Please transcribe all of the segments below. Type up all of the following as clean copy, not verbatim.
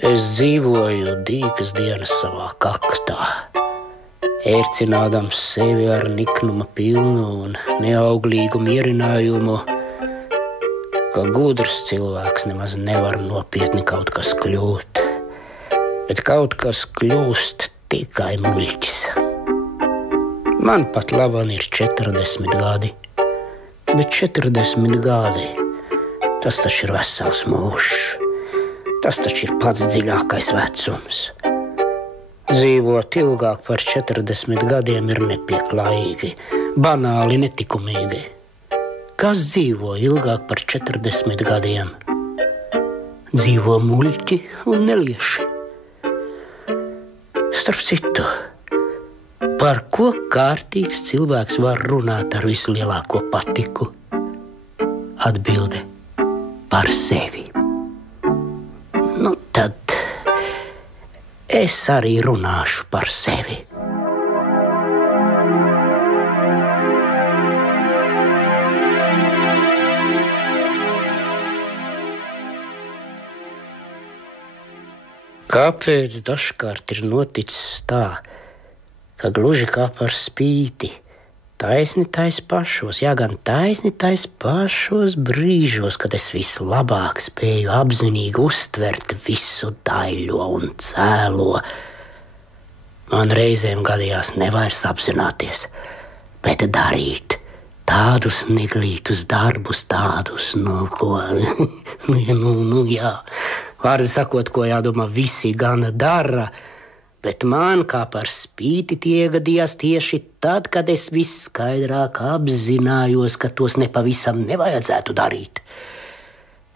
Es dzīvoju dīkas dienas savā kaktā, ērcinādams sevi ar niknuma pilnu un neauglīgu mierinājumu, ka gudrs cilvēks nemaz nevar nopietni kaut kas kļūt, bet kaut kas kļūst tikai muļķis. Man pat laban ir 40 gadi, bet 40 gadi, tas taču ir vesels mūžs. Tas taču ir pats dziļākais vecums. Dzīvot ilgāk par 40 gadiem ir nepieklājīgi, banāli netikumīgi. Kas dzīvo ilgāk par 40 gadiem? Dzīvo muļķi un nelieši. Starp citu, par ko kārtīgs cilvēks var runāt ar vislielāko patiku? Atbilde – par sevi. Nu, tad es arī runāšu par sevi. Kāpēc dažkārt ir noticis tā, ka gluži kā par spīti, taisni tais pašos, gan taisni tais pašos brīžos, kad es vislabāk spēju apzinīgi uztvert visu daļo un cēlo. Man reizēm gadījās nevairs apzināties, bet darīt tādus neglītus darbus, tādus, jā. Vārdi sakot, ko jādomā, visi gan dara, bet man kā par spīti tie gadījās tieši tad, kad es visskaidrāk apzinājos, ka tos nepavisam nevajadzētu darīt.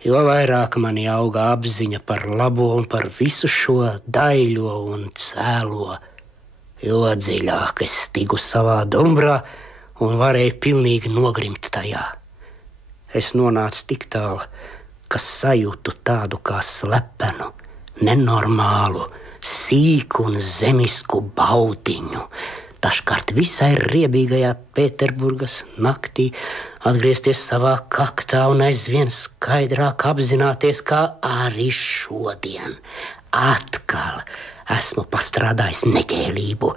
Jo vairāk mani auga apziņa par labo un par visu šo daļo un cēlo, jo dziļāk es stigu savā dumbrā un varēju pilnīgi nogrimt tajā. Es nonācu tik tālu, ka sajūtu tādu kā slepenu, nenormālu, sīku un zemisku baudiņu. Dažkārt visai riebīgajā Pēterburgas naktī atgriezties savā kaktā un aizvien skaidrāk apzināties, kā arī šodien atkal esmu pastrādājis neķēlību,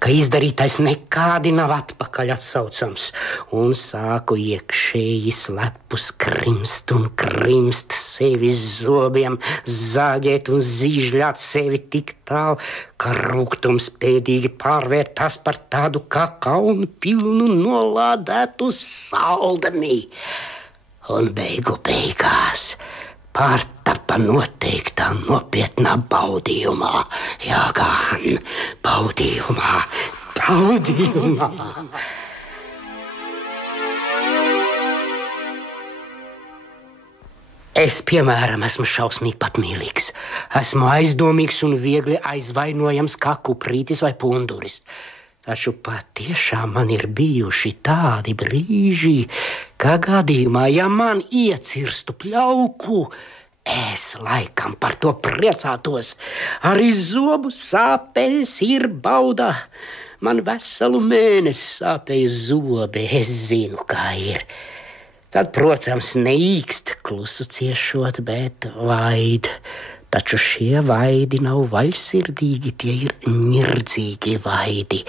ka izdarītais nekādi nav atpakaļ atsaucams, un sāku iekšēji slepus krimst un krimst sevi zobiem, zāģēt un zīžļāt sevi tik tālu, ka rūgtums pēdīgi pārvērtās par tādu kā kaunu pilnu nolādētu saldami. Un beigu beigās pārtapa noteiktā nopietnā baudījumā. Jā, gan baudījumā. Es, piemēram, esmu šausmīgi patmīlīgs. Esmu aizdomīgs un viegli aizvainojams kā kuprītis vai punduris. Taču patiešām man ir bijuši tādi brīži, ka gadījumā, ja man iecirstu pļauku, es laikam par to priecātos. Arī zobu sāpēs ir bauda. Man veselu mēnesi sāpēja zobi, es zinu, kā ir. Tad, protams, neīkst klusu ciešot, bet vaid. Taču šie vaidi nav vaļsirdīgi, tie ir ņirdzīgi vaidi,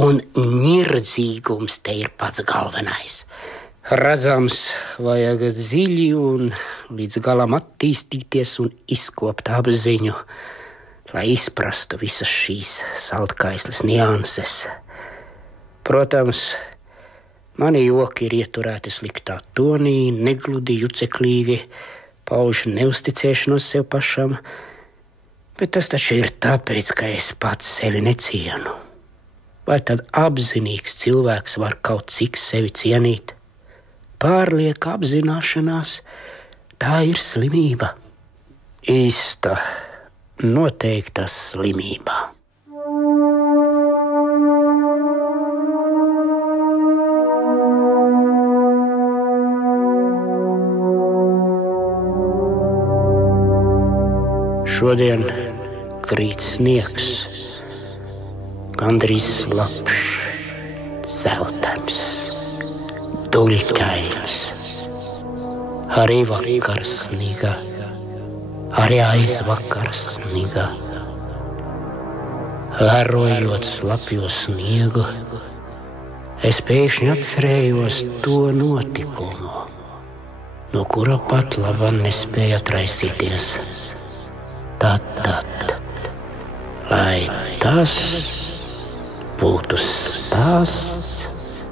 un ņirdzīgums te ir pats galvenais. Redzams, vajag dziļi un līdz galam attīstīties un izkopt apziņu, lai izprastu visas šīs saltkaisles nianses. Protams, mani joki ir ieturēti sliktā tonī, negludi, juceklīgi, pauž neusticēšanos sev pašam, bet tas taču ir tāpēc, ka es pats sevi necienu. Vai tad apzinīgs cilvēks var kaut cik sevi cienīt? Pārlieka apzināšanās, tā ir slimība. Īsta, noteikta slimība. Šodien krīt sniegs, gandrīz slapjš, dzeltens, duļķains. Arī vakar sniga, Arī aizvakar snigā, vērojot slapjo sniegu, es pēkšņi atcerējos to notikumu, no kura pat laba nespēja atraisīties. Tad, lai tas būtu stāsts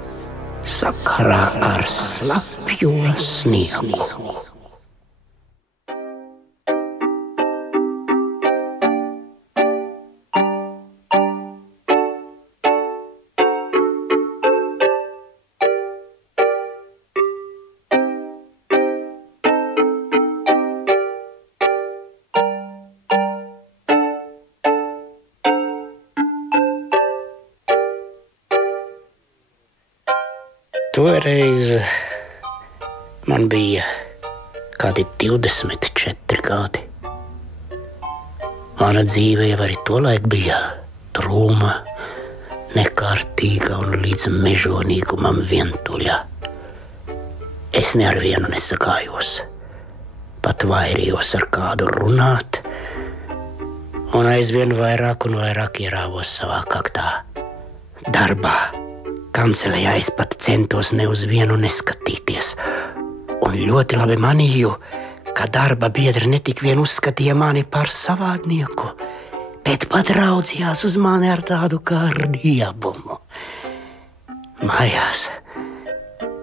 sakarā ar slapjo sniegu. Toreiz man bija kādi 24 gadi. Mana dzīve jau arī tolaik bija trūma, nekārtīga un līdz mežonīgumam vientuļa. Es ne ar vienu nesagājos, pat vairījos ar kādu runāt, un aizvien vairāk un vairāk ierāvos savā kaktā. Darbā, kancelējā es pat centos ne uz vienu neskatīties, un ļoti labi manīju, ka darba biedri ne tik vien uzskatīja mani par savādnieku, bet pat raudzījās uz mani ar tādu kā riebumu. Mājās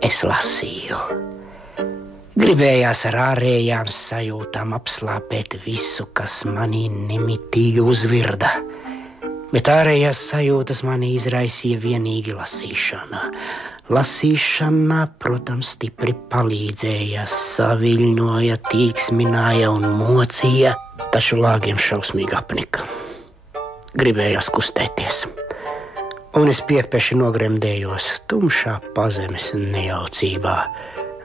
es lasīju. Gribējās ar ārējām sajūtām apslāpēt visu, kas manī nemitīgi uzvirda. Bet ārējās sajūtas mani izraisīja vienīgi lasīšana. Lasīšana, protams, stipri palīdzēja, saviļņoja, tīksmināja un mocīja, taču lāgiem šausmīgi apnika. Gribējās kustēties, un es piepeši nogremdējos tumšā pazemes nejaucībā,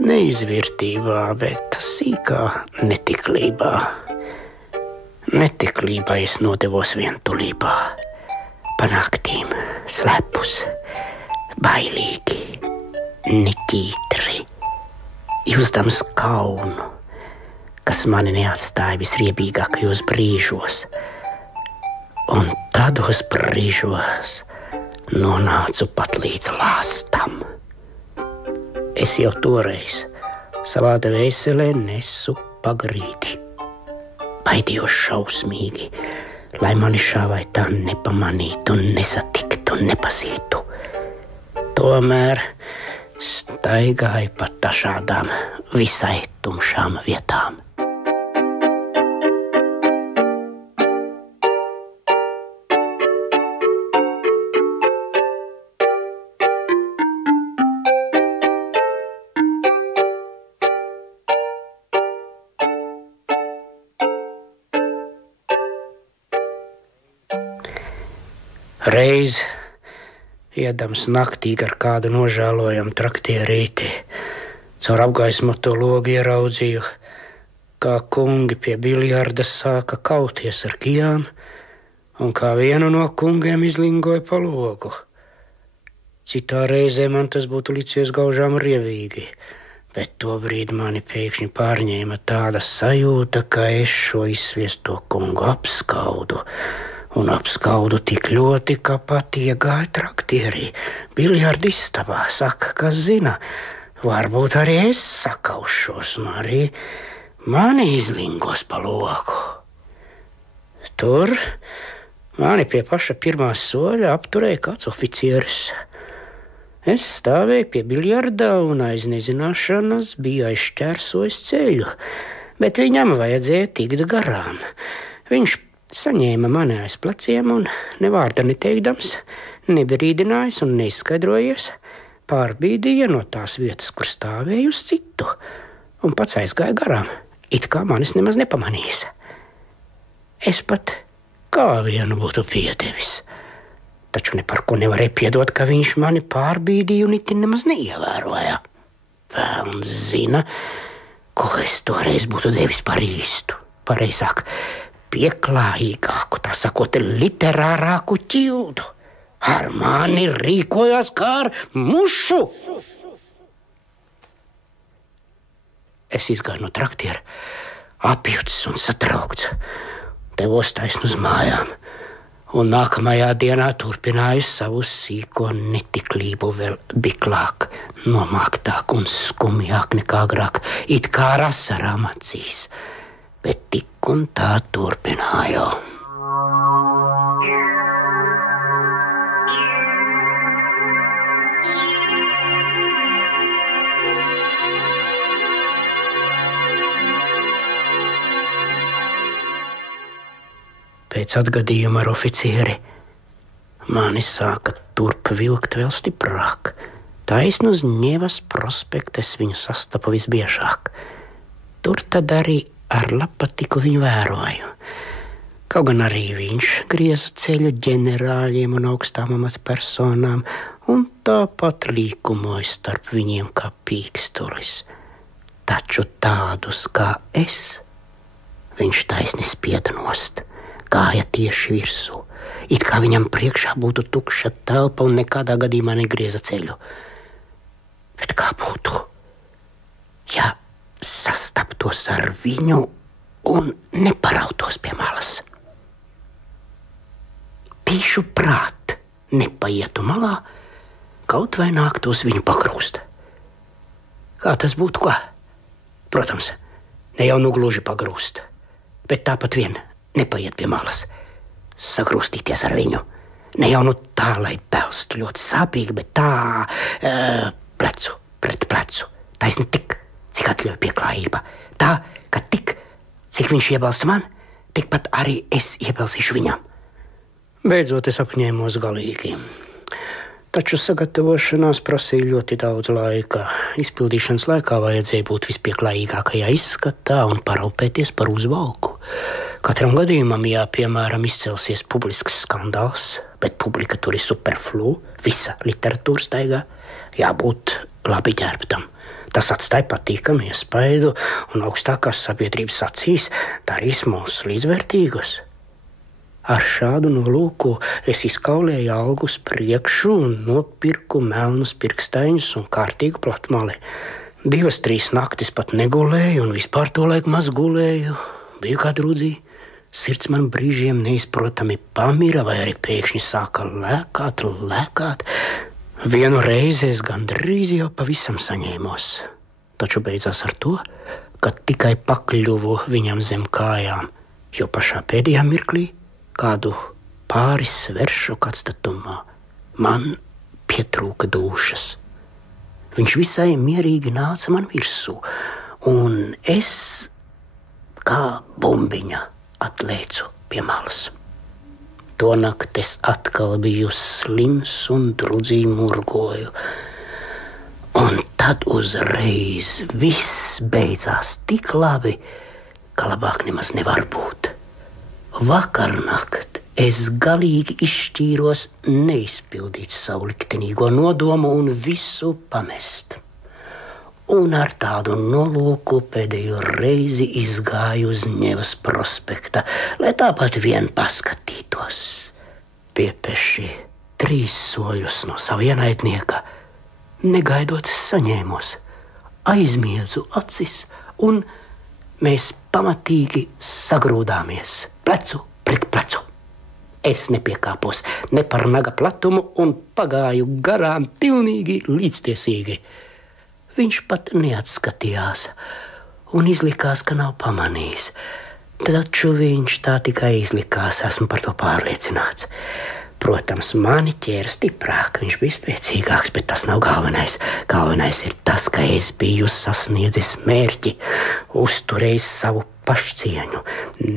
neizvirtībā, bet sīkā netiklībā. Netiklībā es nodevos vientulībā. Pa naktīm slepus, bailīgi, neķītri, jūstams kaunu, kas mani neatstāja visriebīgākajos brīžos. Un tādos brīžos nonācu pat līdz lāstam. Es jau toreiz savā dvēselē nesu pagrīdi. Baidījos šausmīgi, lai mani šā vai tā nepamanītu, nesatiktu, nepazītu. Tomēr staigāju pa dažādām visai tumšām vietām. Reiz, iedams naktī ar kādu nožēlojamu traktierīti, caur apgaismoto logu ieraudzīju, kā kungi pie biljarda sāka kauties ar kijām, un kā vienu no kungiem izlingoja pa logu. Citā reizē man tas būtu licies gaužām rievīgi, bet to brīdi mani pēkšņi pārņēma tāda sajūta, ka es šo izsviesto kungu apskaudu. Un apskaudu tik ļoti, ka pat iegāja traktierī, biljardistabā, saka, kas zina, varbūt arī es sakaušos un arī mani izlingos pa logu. Tur mani pie paša pirmā soļa apturēja kāds oficieris. Es stāvēju pie biljarda un aiz nezināšanas biju aizšķērsojis ceļu, bet viņam vajadzēja tikt garām. Viņš saņēma mani aiz pleciem un nevārda neteikdams, nebrīdinājis un neizskaidrojies, pārbīdīja no tās vietas, kur stāvēju, uz citu, un pats aizgāja garām, it kā manis nemaz nepamanījis. Es pat kāvienu būtu piedevis, taču ne par ko nevarēju piedot, ka viņš mani pārbīdīja un itin nemaz neievēroja. Velns zina, ko es toreiz būtu devis par īstu, pareizāk, pieklājīgāku, tā sakot, literārāku ķildu. Ar mani rīkojās kā ar mušu. Es izgāju no traktiera, apjucis un satraukts. Devos taisnu uz mājām. Un nākamajā dienā turpināju savu sīko netiklību vēl biklāk, nomāktāk un skumjāk nekā agrāk, it kā ar asarām acīs. Bet tik un tā turpināju. Pēc atgadījuma ar oficieri mani sāka turp vilkt vēl stiprāk. Taisnu uz Ņevas prospekta es viņu sastapu visbiežāk. Tur tad arī ar lapatiku viņu vēroju. Kaut gan arī viņš grieza ceļu ģenerāļiem un augstām amatpersonām un tāpat līkumoja starp viņiem kā pīkstulis. Taču tādus kā es viņš taisni spieda nost. Gāja tieši virsū, it kā viņam priekšā būtu tukša telpa un nekādā gadījumā negrieza ceļu. Bet kā būtu, ja sastaptos ar viņu un neparautos pie malas? Tīšu prāt nepaietu malā, kaut vai nāktos viņu pagrūst. Kā tas būtu, kā? Protams, ne jau nu gluži pagrūst, bet tāpat vien nepaiet pie malas, sagrūstīties ar viņu. Ne jau nu tā, lai belstu ļoti sāpīgi, bet tā plecu pret plecu. Taisni tik, cik atļauj pieklājība. Tā, ka tik, cik viņš iebalsta man, tikpat arī es iebelsīšu viņam. Beidzot es apņēmos galīgi. Taču sagatavošanās prasīja ļoti daudz laika. Izpildīšanas laikā vajadzēja būt vispieklājīgākajā izskatā un parūpēties par uzvalku. Katram gadījumam, ja, piemēram, izcelsies publisks skandāls, bet publika tur ir superflu, visa literatūra staigā, jābūt labi ģērbtam. Tas atstāja patīkamu iespaidu un augstākās sabiedrības acīs darīs mūs līdzvērtīgus. Ar šādu nolūku es izkaulēju algu uz priekšu un nopirku melnus pirkstaiņus un kārtīgu platmali. 2-3 naktis pat negulēju un vispār to laiku maz gulēju. Biju kā drudzī. Sirds man brīžiem neizprotami pamira vai arī pēkšņi sāka lēkāt. Vienu reizi es gandrīz jau pavisam saņēmos. Taču beidzās ar to, ka tikai pakļuvu viņam zem kājām, jo pašā pēdējā mirklī kādu pāris veršu atstatumā man pietrūka dūšas. Viņš visai mierīgi nāca man virsū, un es kā bumbiņa atlēcu pie malas. To nakti es atkal biju slims un drudzīgi murgoju. Un tad uzreiz viss beidzās tik labi, ka labāk nemaz nevar būt. Vakarnakt es galīgi izšķīros neizpildīt savu liktenīgo nodomu un visu pamest. Un ar tādu nolūku pēdējo reizi izgāju uz Ņevas prospekta, lai tāpat vien paskatītos. Piepeši 3 soļus no sava ienaidnieka, negaidot saņēmos, aizmiedzu acis un mēs pamatīgi sagrūdāmies plecu pret plecu. Es nepiekāpos ne par naga platumu un pagāju garām pilnīgi līdztiesīgi. Viņš pat neatskatījās un izlikās, ka nav pamanījis. Taču viņš tā tikai izlikās, esmu par to pārliecināts. Protams, mani ķēra stiprāk, viņš bija spēcīgāks, bet tas nav galvenais. Galvenais ir tas, ka es biju sasniedzis mērķi, uzturējis savu pašcieņu,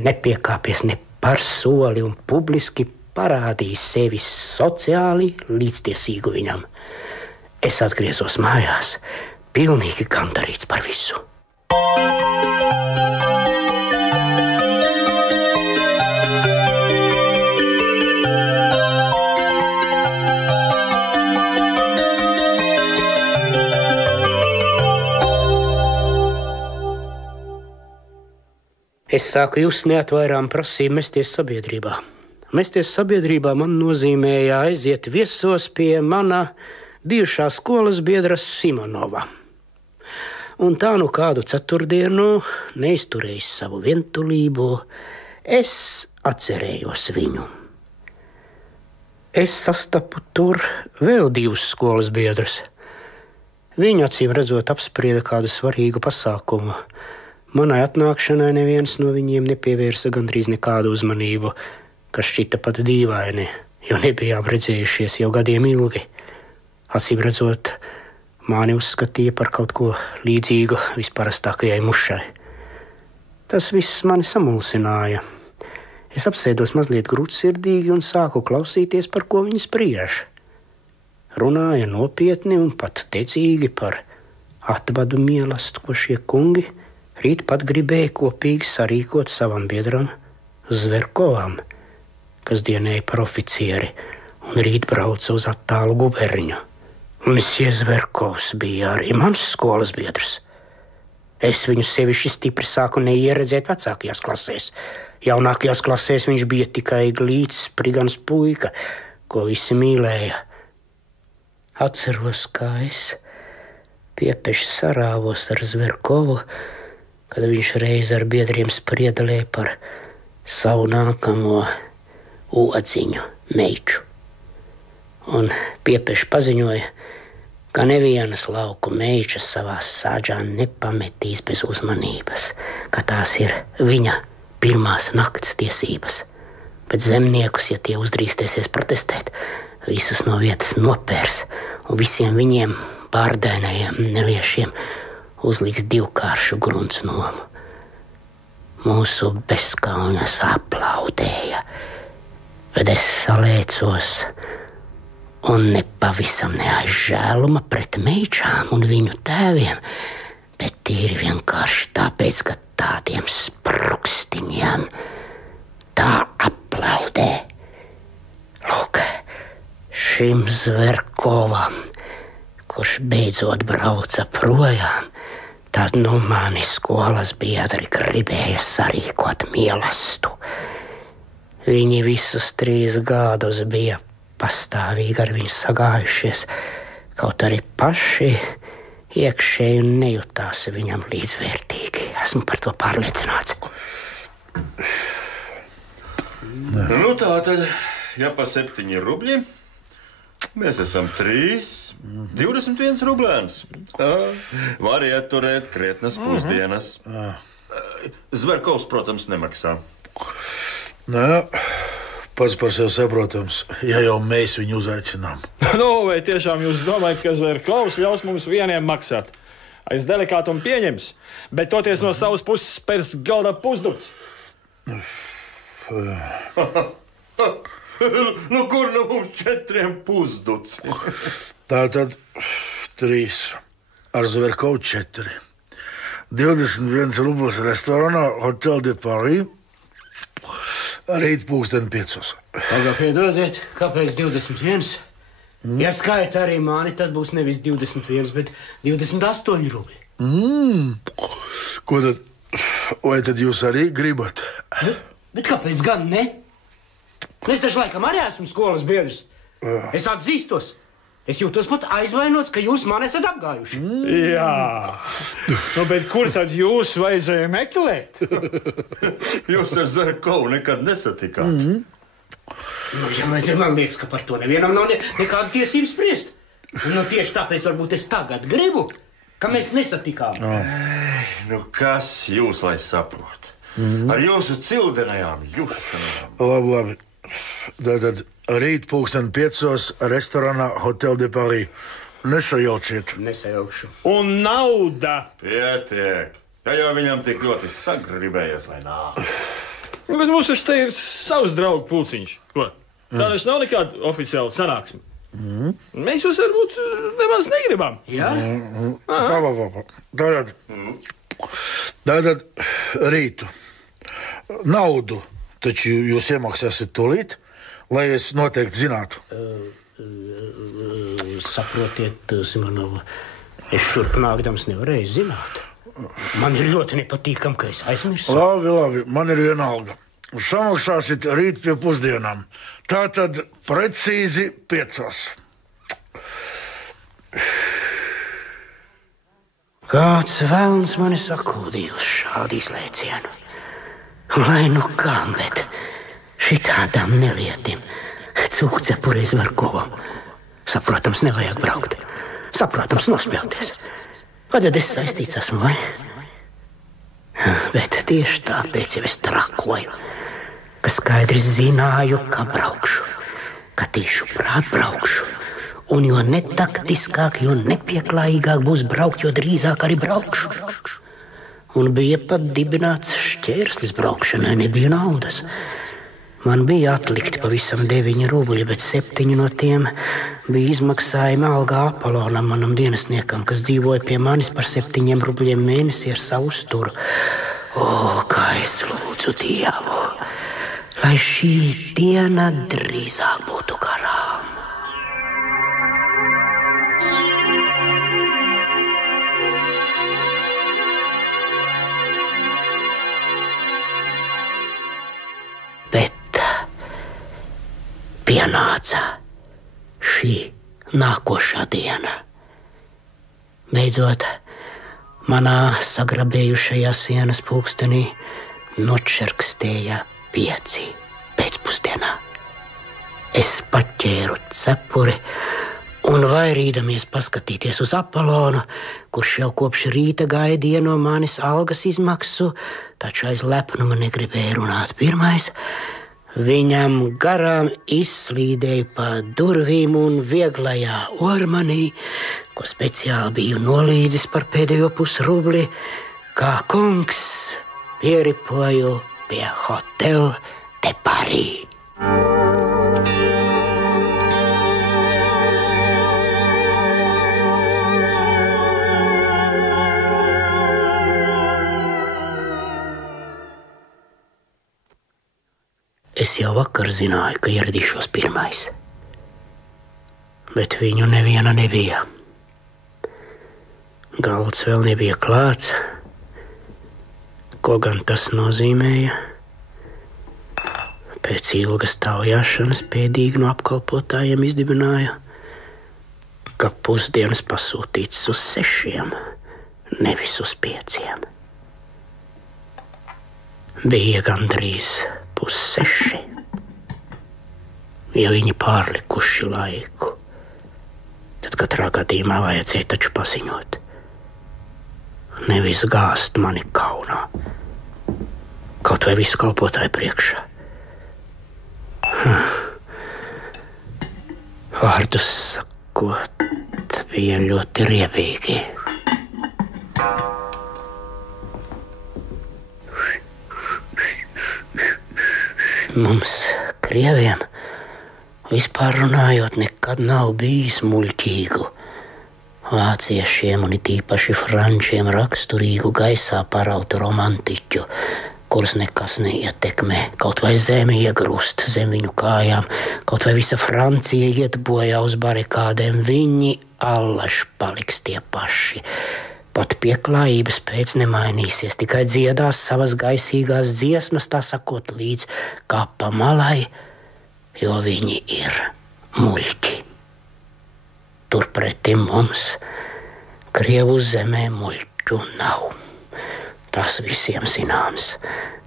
nepiekāpies ne par soli un publiski parādījis sevi sociāli līdztiesīgu viņam. Es atgriezos mājās, pilnīgi gandarīts par visu. Es sāku just neatvairām prasību mesties sabiedrībā. Mesties sabiedrībā man nozīmēja aiziet viesos pie mana bijušā skolas biedra Simonova. Un tā nu kādu ceturtdienu, neizturējis savu vientulību, es atcerējos viņu. Es sastapu tur vēl 2 skolas biedrus. Viņi acīm redzot apsprieda kādu svarīgu pasākumu. Manai atnākšanai neviens no viņiem nepievērsa gandrīz nekādu uzmanību, kas šķita pat dīvaini, jo nebijām redzējušies jau gadiem ilgi. Acīm redzot, mani uzskatīja par kaut ko līdzīgu visparastākajai mušai. Tas viss mani samulsināja. Es apsēdos mazliet grūtsirdīgi un sāku klausīties, par ko viņi spriež. Runāja nopietni un pat decīgi par atvadu mīlestību, ko šie kungi rīt pat gribēja kopīgi sarīkot savam biedram Zverkovam, kas dienēja par oficieri un rīt brauca uz attālu guberņu. Monsieur Zverkovs bija arī mans skolas biedrs. Es viņu sevišķi stipri sāku neieredzēt vecākajās klasēs. Jaunākajās klasēs viņš bija tikai glīts, sprigans puika, ko visi mīlēja. Atceros, kā es piepeši sarāvos ar Zverkovu, kad viņš reiz ar biedriem spriedelēja par savu nākamo odziņu meiču. Un piepeši paziņoja, ka nevienas lauku meičas savās sāģā nepametīs bez uzmanības, ka tās ir viņa pirmās nakts tiesības. Bet zemniekus, ja tie uzdrīkstēsies protestēt, visus no vietas nopērs un visiem viņiem pārdainajiem neliešiem uzliks 2kāršu gruntsnomu. Mūsu bezkauņas aplaudēja, bet es salēcos un nepavisam neaizžēluma pret meičām un viņu tēviem, bet tīri vienkārši tāpēc, ka tādiem sprukstiņiem tā aplaudē. Lūk, šim Zverkovam, kurš beidzot brauca projām, tad nu mani skolas biedri gribēja sarīkot mīlestību. Viņi visus 3 gadus bija pastāvīgi ar viņu sagājušies, kaut arī paši iekšēji nejutās viņam līdzvērtīgi. Esmu par to pārliecināts. Nu tā tad, ja pa 7 rubļi, mēs esam 21 rublēns. Var ieturēt krietnas pusdienas. Zverkovs, protams, nemaksā. Nē, pats par sevi saprotams, ja jau mēs viņu uzaicinām. Vai tiešām jūs domājat, ka Zverkovs ļaus mums vieniem maksāt? Aiz delikātumu pieņems, bet toties no savas puses spērs galda pusdurts. Kur nu mums 4 pusduts? Tātad 3, ar Zverkovu 4. 21 rublis restorānā Hotel de Paris, rīt 5:30. Piedodiet, kāpēc 21? Ja skaita arī mani, tad būs nevis 21, bet 28 rubļi. Ko tad? Vai tad jūs arī gribat? Bet kāpēc gan ne? Es taču laikam arī esmu skolas biedrs. Es atzīstos. Es jūtos pat aizvainots, ka jūs mani esat apgājuši. Jā, bet kur tad jūs vajadzēja meklēt? Jūs ar Zverkovu nekad nesatikāt. Man liekas, ka par to nevienam nav nekāda tiesības spriest. Tieši tāpēc varbūt es tagad gribu, ka mēs nesatikām. Kas jūs lai saprot? Ar jūsu cildenajām jušanām. Labi. Tātad rīt 5:30 restorānā Hotel de Paris. Nesajauciet. Nesajaukšu. Un nauda. Pietiek. Ja jau viņam tik ļoti sagribējies, lai nāk. Bet mums taču te ir savs draugu pulciņš. Ko? Tā taču nav nekāda oficiāla sanāksme. Mēs jūs varbūt nemaz negribam. Jā? Tātad rītu. Naudu taču jūs iemaksāsiet tūlīt, lai es noteikti zinātu. Saprotiet, Simonova, es šurp nākdams nevarēju zināt. Man ir ļoti nepatīkam, ka es aizmirsu. Labi, man ir vienalga. Samaksāsit rīt pie pusdienām. Tātad precīzi 5. Kāds velns mani sakūdīja uz šādu izlēcienu. Lai nu kā, bet šitādām nelietim cūkcepuriz var govam. Saprotams, nevajag braukt. Saprotams, nospļauties. Vai tad es saistīts esmu, vai? Bet tieši tāpēc jau es trakoju, ka skaidri zināju, ka braukšu, ka tieši prāt braukšu. Un jo netaktiskāk, jo nepieklājīgāk būs braukt, jo drīzāk arī braukšu. Un bija pat dibināts šķērslis braukšanai, nebija naudas. Man bija atlikti pavisam 9 rubļi, bet 7 no tiem bija izmaksājumi algā Apolonam, manam dienestniekam, kas dzīvoja pie manis par 7 rubļiem mēnesī ar savu uzturu. O, kā es lūdzu Dievu, lai šī diena drīzāk būtu garām. Pienāca šī nākošā diena. Beidzot, manā sagrabējušajā sienas pulkstenī nočerkstēja 5 pēcpusdienā. Es paķēru cepuri un vairīdamies paskatīties uz Apolonu, kurš jau kopš rīta gaidīja no manis algas izmaksu, taču aiz lepnuma negribēja runāt pirmais. Viņam garām izslīdēja pa durvīm un vieglajā ormanī, ko speciāli biju nolīdzis par pēdējo pusrubli, kā kungs pieripoju pie Hotel de Paris. Es jau vakar zināju, ka ieradīšos pirmais, bet viņu neviena nebija. Galds vēl nebija klāts, ko gan tas nozīmēja. Pēc ilgas taujāšanas pēdīgi no apkalpotājiem izdibināju, ka pusdienas pasūtīts uz 6, nevis uz 5. Bija gandrīz 5:30, ja viņi pārlikuši laiku. Tad katrā gadījumā vajadzēja taču paziņot. Nevis gāzt mani kaunā, kaut vai visu kalpotāju priekšā. Vārdus sakot, bija ļoti riebīgi. Mums, krieviem, vispār runājot, nekad nav bijis muļķīgu. Vāciešiem un it īpaši frančiem raksturīgu gaisā parautu romantiķu, kurus nekas neietekmē, kaut vai zeme iegrūst zem viņu kājām, kaut vai visa Francija iet bojā uz barikādēm, viņi allaž paliks tie paši. Pat pieklājības pēc nemainīsies, tikai dziedās savas gaisīgās dziesmas, tā sakot, līdz kapa malai, jo viņi ir muļķi. Turpretī mums, Krievu zemē, muļķu nav. Tas visiem zināms.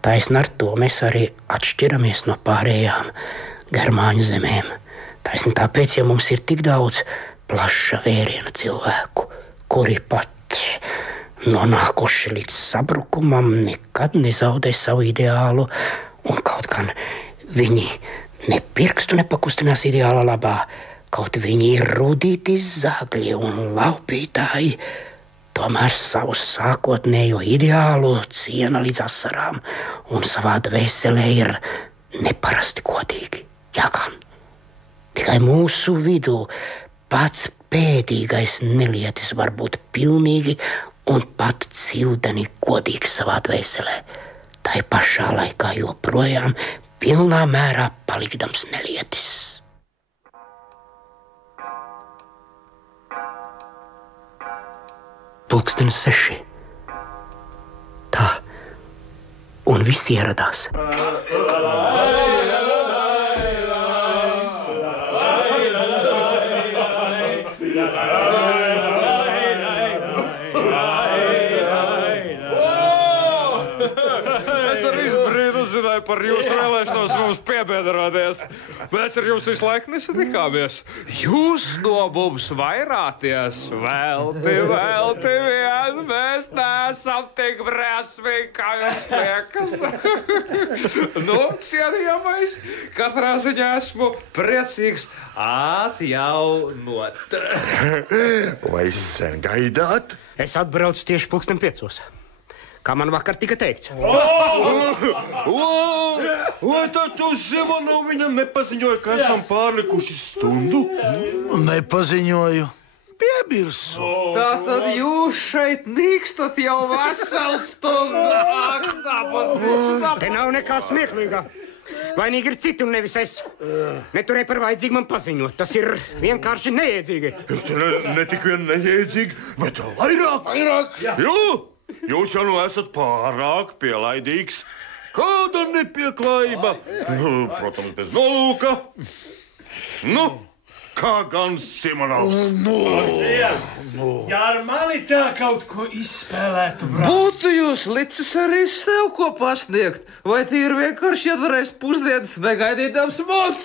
Taisn ar to mēs arī atšķiramies no pārējām germāņu zemēm. Taisn tāpēc, ja mums ir tik daudz plaša vēriena cilvēku, kuri pat nonākuši līdz sabrukumam, nekad nezaudē savu ideālu, un kaut gan viņi ne pirkstu nepakustinās ideāla labā, kaut viņi ir rudīti zagļi un laupītāji, tomēr savu sākotnējo ideālu ciena līdz asarām, un savā dvēselē ir neparasti godīgi. Jā, gan. Tikai mūsu vidū pats pēdīgais nelietis var būt pilnīgi un pat cildeni godīgs savā dvēselē, tai pašā laikā joprojām pilnā mērā palikdams nelietis. Pulkstenis 6. Tā, un visi ieradās. par jūsu vēlēšanos mums piebiedroties. Mēs ar jums visu laiku nesatikāmies. Jūs no mums vairāties. Velti vien, mēs neesam tik briesmīgi, kā jums liekas. Nu, cienījamais, katrā ziņā esmu priecīgs atjaunot. Vai sen gaidāt? Es atbraucu tieši 5:00. Kā man vakar tika teikts? Vai tad tu Zimonom viņam nepaziņoji, ka esam pārlikuši stundu? Nepaziņoju. Piebirsu. Tātad jūs šeit nīkstat jau veselu stundu. Te nav nekā smieklīgā. Vainīgi ir citi un nevis es. Neturēju par vajadzīgu man paziņot. Tas ir vienkārši neiedzīgi. Ne tik vien neiedzīgi, bet vairāk. Jūs jau esat pārāk pielaidīgs. Kāda nepieklājība? Protams, bez nolūka. Nu, kā gan Simonovs? Ja ar mani tā kaut ko izspēlētu, Būtu jūs licis arī sev ko pasniegt, vai tie ir vienkārši iedarēs pusdienas negaidītams mūs?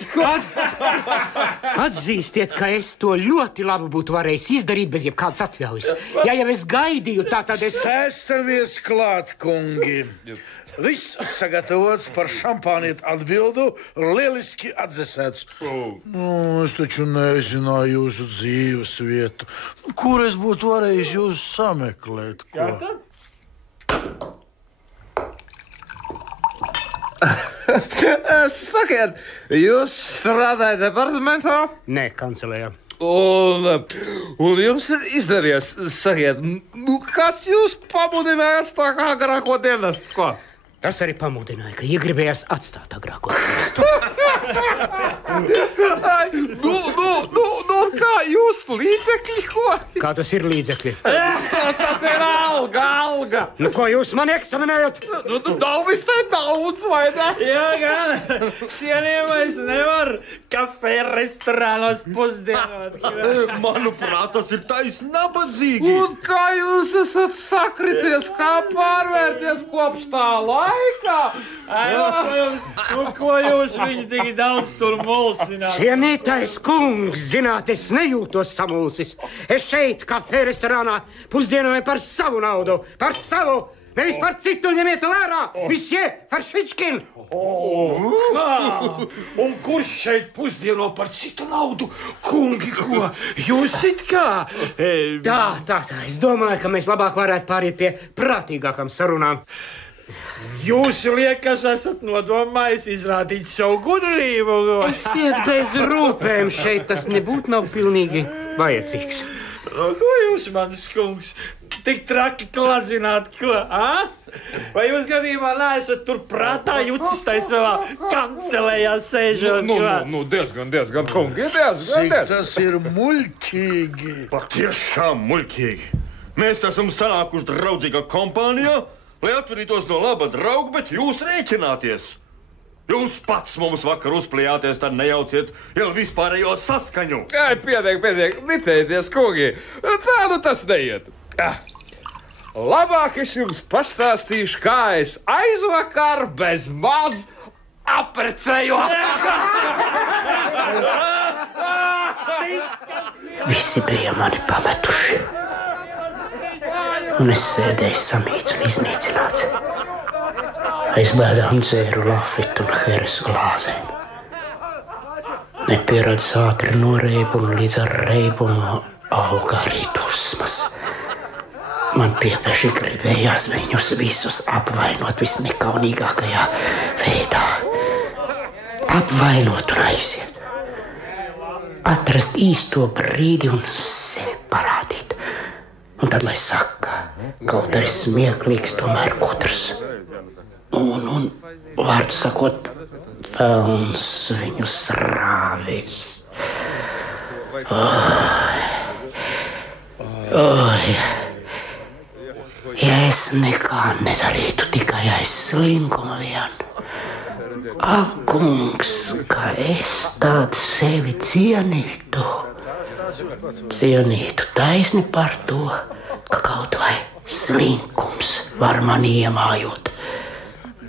Atzīstiet, ka es to ļoti labi būtu varējis izdarīt bez jebkādas atļaujas. Ja jau es gaidīju, tā tad es... Sēstamies klāt, kungi. Viss sagatavots par šampāniet atbildu, lieliski atdzesēts. Es taču nezināju jūsu dzīves vietu. Kur es būtu varējis jūs sameklēt? Ko? Sakiet, jūs strādājat departamentā? Nē, kancelējā. Un jums ir izdevies, sakiet, kas jūs pamudinājāt tā kā agrāko dienestu? Ko? Tas arī pamudināja, ka iegribējās atstāt agrāko dienestu. Kā jūs līdzekļi, ko? Kā tas ir līdzekļi? Tas ir alga. Nu, ko jūs mani eksaminējat? Nav visai daudz, vai ne? Jā, gan. Cienījamais nevar kafē restorānos pusdienot. Manuprāt, tas ir taisni nabadzīgi. Un kā jūs esat sakrities, kā pārvērties kopš tā laika? Ko jūs viņu tik daudz tur mulsināt? Cienītais kungs, zināt, es nejūtos samulsis. Es šeit, kafē restorānā, pusdienoju par savu naudu. Par savu, nevis par citu, ņemiet vērā. Visie, Faršvičkin. Un kurš šeit pusdieno par citu naudu? Kungi, ko? Jūs it kā? Tā. Es domāju, ka mēs labāk varētu pāriet pie prātīgākām sarunām. Jūs liekas esat nodomājis izrādīt savu gudrību. Esiet bez rūpēm, šeit tas nebūtu nav pilnīgi vajadzīgs. Ko jūs, mans kungs, tik traki klazināt, ko? Vai jūs gadījumā neesat tur prātā jucis tai savā kancelējā sēžot? Diezgan, kungi, Cik tas ir muļķīgi. Patiešām muļķīgi. Mēs esam sanākuši draudzīgā kompānijā, lai atverītos no laba drauga, bet jūs rēķināties. Jūs pats mums vakar uzplījāties, tad nejauciet jau vispārējo saskaņu. Pietiek, mitēties, kungi. Tā nu tas neiet. Labāk es jums pastāstīšu, kā es aizvakar bez maz apprecējos. Visi bija mani pametuši. Un es sēdēju samīts un iznīcināts. Aiz bēdām dzēru lafitu un heres glāzēm. Nepieradz ātri noreibu un līdz ar reibumu auga arī dusmas. Man piepeši gribējās viņus visus apvainot visnekaunīgākajā veidā. Apvainot un aiziet. Atrast īsto brīdi un sevi parādīt. Un tad, lai saka, kaut arī smieklīgs, tomēr gudrs. Un vārdu sakot, velns viņus rāvis. Ja es nekā nedarītu tikai aiz slinkuma vien. Ak, kungs, ka es tādu sevi cienītu. Cienītu taisni par to, ka kaut vai slinkums var mani iemājot.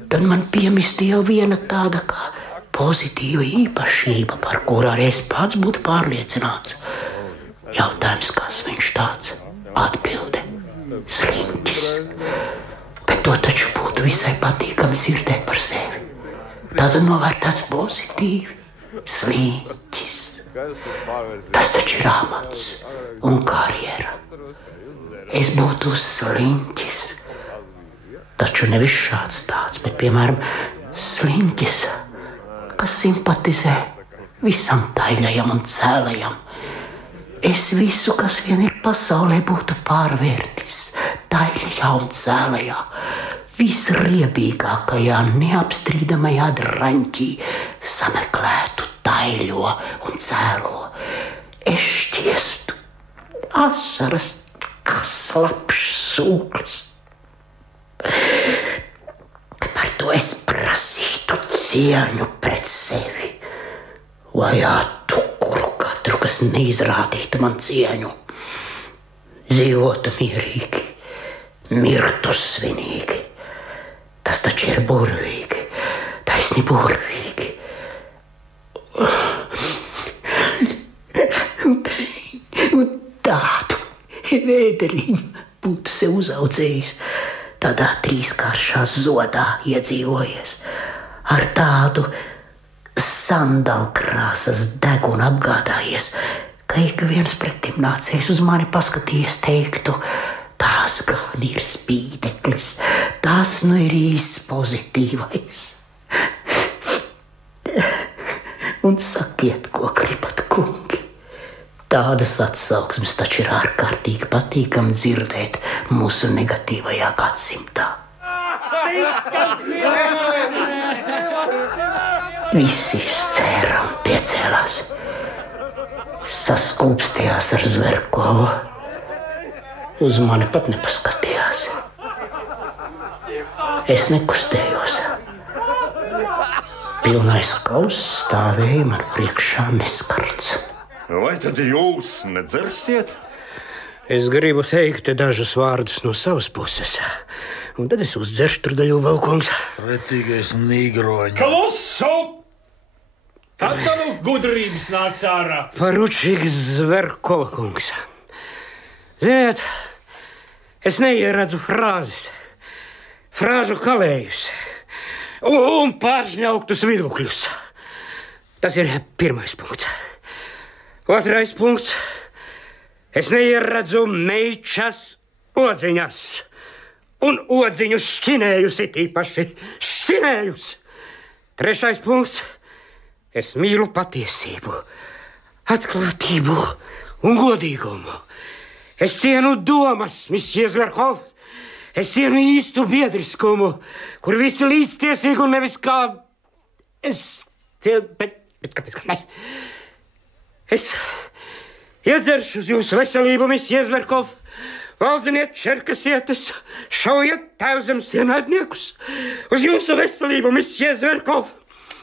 tad man piemisti jau viena tāda kā pozitīva īpašība, par kuru arī es pats būtu pārliecināts. Jautājums, kas viņš tāds? Atbilde - sliņķis. Bet to taču būtu visai patīkami dzirdēt par sevi. Tātad novērtēts pozitīvi - sliņķis. Tas taču ir amats un karjera. Es būtu sliņķis. Taču nevis šāds tāds, bet, piemēram, sliņķis, kas simpatizē visam taļajam un cēlajam. Es visu, kas vien ir pasaulē, būtu pārvērtis taļajā un cēlajā, visriebīgākajā, neapstrīdamajā draņķī sameklētu taļo un cēlo. Es šķiestu asaras, kā slapjš sūklis. Par to es prasītu cieņu pret sevi, vai atukuru katru, kas neizrādītu man cieņu. Dzīvotu mierīgi, mirtu svinīgi. Tas taču ir burvīgi, taisni burvīgi. Un tādu vēderiņu būtu sev uzaudzējis, tādā trīskāršā zodā iedzīvojies, ar tādu sandalkrāsas degunu apgādājies, ka ik viens pretim nācējs uz mani paskatījies teiktu, tās gan ir spīdeklis, tās nu ir īsts pozitīvais. Un sakiet, ko gribat, kungi. Tādas atsauksmes taču ir ārkārtīgi patīkami dzirdēt mūsu negatīvajā gadsimtā. Visi izcēra un piecēlās, saskūpstījās ar Zverkovu. Uz mani pat nepaskatījās. Es nekustējos. Pilnais kauss stāvēja man priekšā neskarts. Vai tad jūs nedzersiet? Es gribu teikt dažus vārdus no savas puses. Un tad es uzdzeršu Trudaļu Valkungs. Pretīgais nīgroņa. Klusu! Tad nu gudrības nāks ārā. Poručīgs Zverkova kungs. Ziniet, es neieredzu frāzes, frāžu kalējus un pāržņauktus vidukļus. Tas ir pirmais punkts. Otrais punkts. Es neieredzu meičas odziņas un odziņu šķinējus, it īpaši šķinējus. Trešais punkts. Es mīlu patiesību, atklātību un godīgumu. Es cienu domas, misjē Zverkov. Es cienu īstu biedriskumu, kur visi līdztiesīgi un nevis kā es cienu, bet kāpēc kā ne? Es iedzeršu uz jūsu veselību, misjē Zverkov. Valdziniet čerkasietes, šaujiet tēvzemes ienaidniekus. Uz jūsu veselību, misjē Zverkov.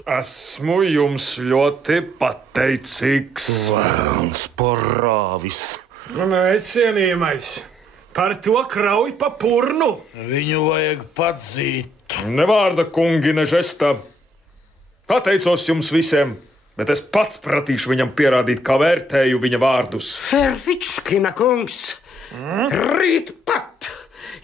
Esmu jums ļoti pateicīgs. Vēlns porāvis. Nē, cienījamais, par to krauj pa purnu. Viņu vajag patzīt. Ne vārda, kungi, ne žesta. Pateicos jums visiem, bet es pats pratīšu viņam pierādīt, kā vērtēju viņa vārdus. Fervičkina kungs, rīt pat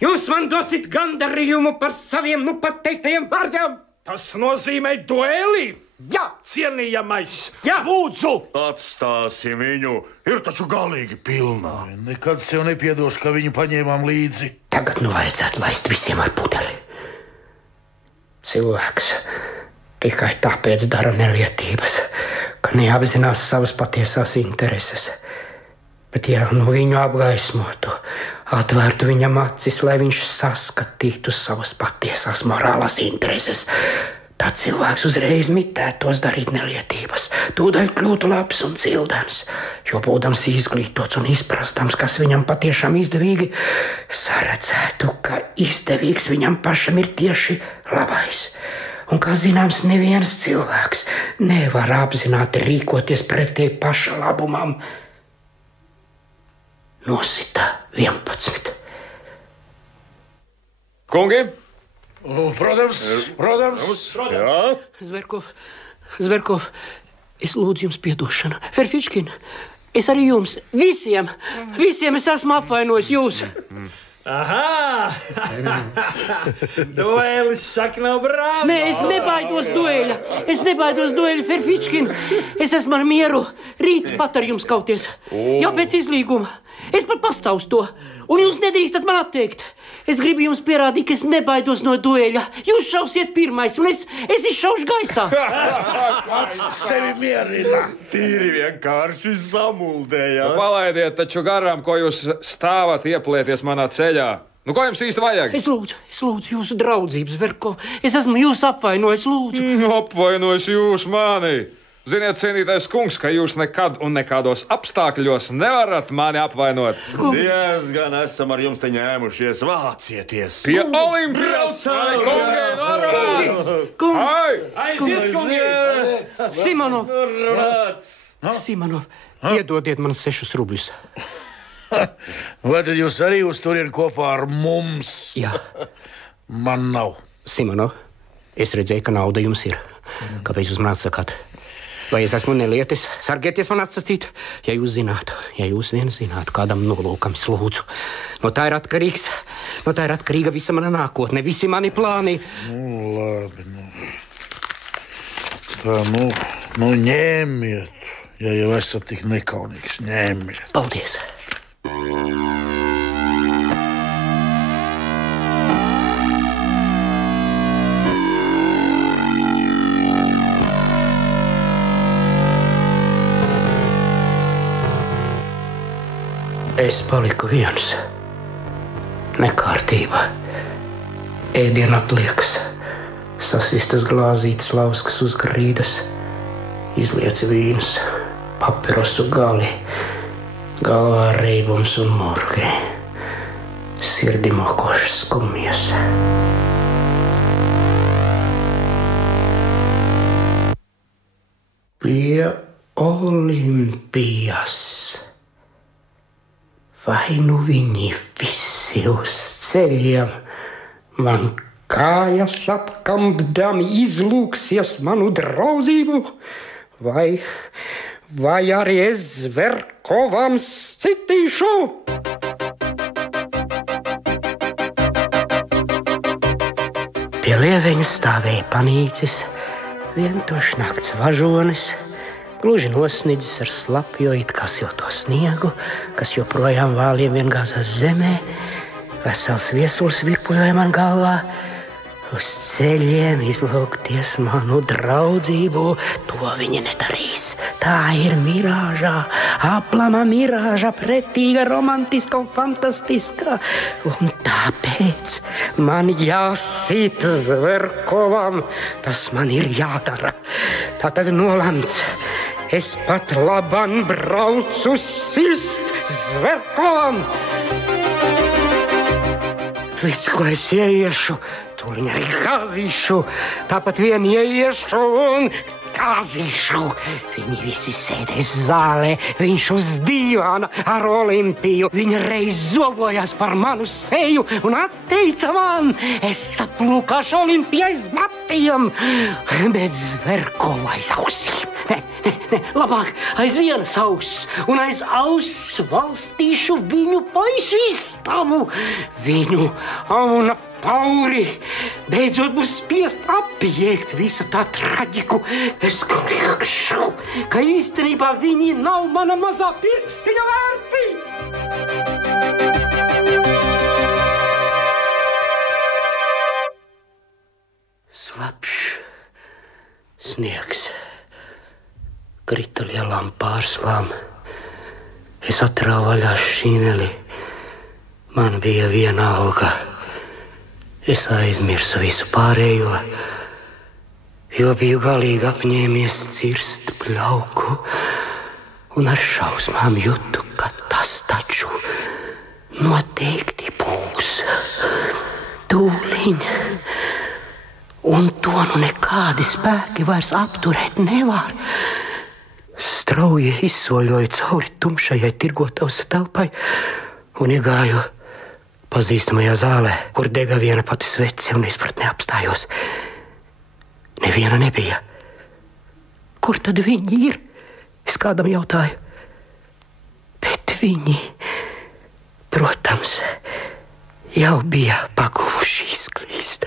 jūs man dosit gandarījumu par saviem nu pat teiktajiem vārdiem. Tas nozīmē dueli? Jā, cienījamais. Jā, lūdzu. Atstāsim viņu. Ir taču galīgi pilnā. Nekad sev nepiedošu, ka viņu paņēmām līdzi. Tagad nu vajadzētu laist visiem ar pudeli. Cilvēks tikai tāpēc dara nelietības, ka neapzinās savas patiesās intereses. Bet ja nu viņu apgaismotu, atvērtu viņam acis, lai viņš saskatītu savas patiesās morālās intereses, tad cilvēks uzreiz mitētos darīt nelietības. Tūdaļ kļūtu labs un cildens, jo būdams izglītots un izprastams, kas viņam patiešām izdevīgi, saredzētu, ka izdevīgs viņam pašam ir tieši labais. Un, kā zināms, neviens cilvēks nevar apzināti rīkoties pretēji paša labumam. Nosita 11. Kungi, Protams. Jā? Zverkov, es lūdzu jums piedošanu. Ferfičkin, es arī jums, visiem es esmu apvainojis jūs. Aha! Duelis saka nav brāl. Nē, es nebaidos dueļa, Ferfičkin. Es esmu ar mieru. Rīt pat ar jums kauties. Jau pēc izlīguma. Es pat pastāvu to. Un jūs nedrīkstat man atteikt. Es gribu jums pierādīt, ka es nebaidos no dueļa. Jūs šausiet pirmais, un es izšaušu gaisā. Pats sevi mierina. Tīri vienkārši samuldējās. Palaidiet taču garām, ko jūs stāvat ieplieties manā ceļā. Nu, ko jums īsti vajag? Es lūdzu jūsu draudzības, Zverkov. Es esmu jūs apvainojis, lūdzu. Apvainojis jūs mani. Ziniet, cienītais kungs, ka jūs nekad un nekādos apstākļos nevarat mani apvainot. Diezgan esam ar jums te ņēmušies, vācieties. Pie Olimpias! Aiziet, kungi! Simonov, iedodiet man 6 rubļus. Vai tad jūs arī uz turien kopā ar mums? Jā. Man nav. Simonov, es redzēju, ka nauda jums ir. Kāpēc jūs man atsakāt? Vai es esmu nelietis? Sargieties man atsacīt. Ja jūs vien zinātu, kādam nolūkam es lūdzu. No tā ir atkarīga visa mana nākotne, visi mani plāni. Labi, Tā, ņēmiet. Ja jau esat tik nekaunīgs, ņēmiet. Paldies. Es paliku viens. Nekārtība. Ēdiena atliekas. Sasistas glāzītes lauskas uz grīdas. Izlieci vīns. Papirosu gali. Galvā reibums un morgi. Sirdi mokošas skumjas. Pie Olimpijas. Vai nu viņi visi uz ceļiem, man kājas apkampdami izlūksies manu draudzību, vai arī es Zverkovam citīšu? Pie lieveņa stāvēja panīcis, vientušs nakts važonis, gluži nosnidzis ar slapjo it kā silto sniegu, kas joprojām vāliem vien gāzās zemē. Vesels viesulis virpuļoja man galvā. Uz ceļiem izlūgties manu draudzību, to viņi nedarīs. Tā ir mirāžā, aplama mirāža, pretīga, romantiska un fantastiska. Un tāpēc man jāsit Zverkovam, tas man ir jādara. Tātad nolemts. Es pat labam braucu sist Zverkovam. Līdz ko es ieiešu, tūliņ arī gāzīšu. Tāpat vien ieiešu un gāzīšu. Viņi visi sēdēs zālē, viņš uz dīvāna ar Olimpiju. Viņa reiz zobojās par manu seju un atteica man. Es saplūkāšu Olimpijais matiem, bet Zverkova aiz ausīm. Ne, labāk aiz vienas auss, un aiz auss valstīšu viņu paisu istabu. Viņu auna pauri beidzot būs spiest apjēgt visu tā traģiku. Es kliekšu, ka īstenībā viņi nav mana mazā pirkstiņa vērti. Slapš sniegs krita lielām pārslām. Es atrāvu vaļā šķīneli. Man bija viena alga. Es aizmirsu visu pārējo, jo biju galīgi apņēmies cirst pļauku, un ar šausmām jutu, ka tas taču noteikti būs tūliņ. Un to nu nekādi spēki vairs apturēt nevar. Strauji izsoļoju cauri tumšajai tirgotavas telpai un iegāju pazīstamajā zālē, kur dega viena pati svece un izpratnē apstājos. Neviena nebija. Kur tad viņi ir? Es kādam jautāju. Bet viņi, protams, jau bija paguvuši izklīst.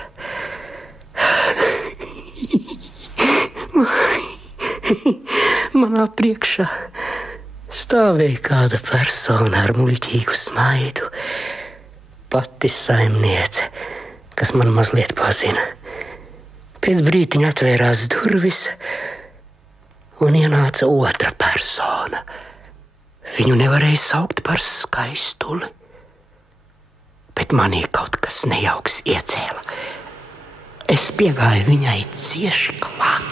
Manā priekšā stāvēja kāda persona ar muļķīgu smaidu. Pati saimniece, kas man mazliet pazina. Pēc brītiņa atvērās durvis un ienāca otra persona. Viņu nevarēja saukt par skaistuli, bet manī kaut kas nejauks iecēla. Es piegāju viņai cieši klāt.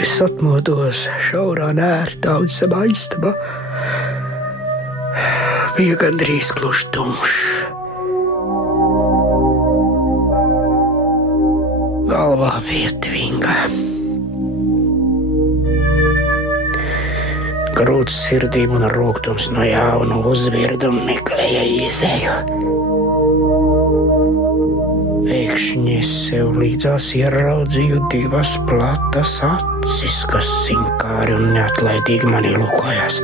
Es atmodos šaurā nērtaudzamā istabā. Bija gandrīz kluši tumšs. Galvā bija tvinga. Grūts sirdība un rūgtums no jauna uzvirda un meklēja izēju. Pēkšņi es sev līdzās ieraudzīju divas platas acis, kas sinkāri un neatlaidīgi manī lūkojās.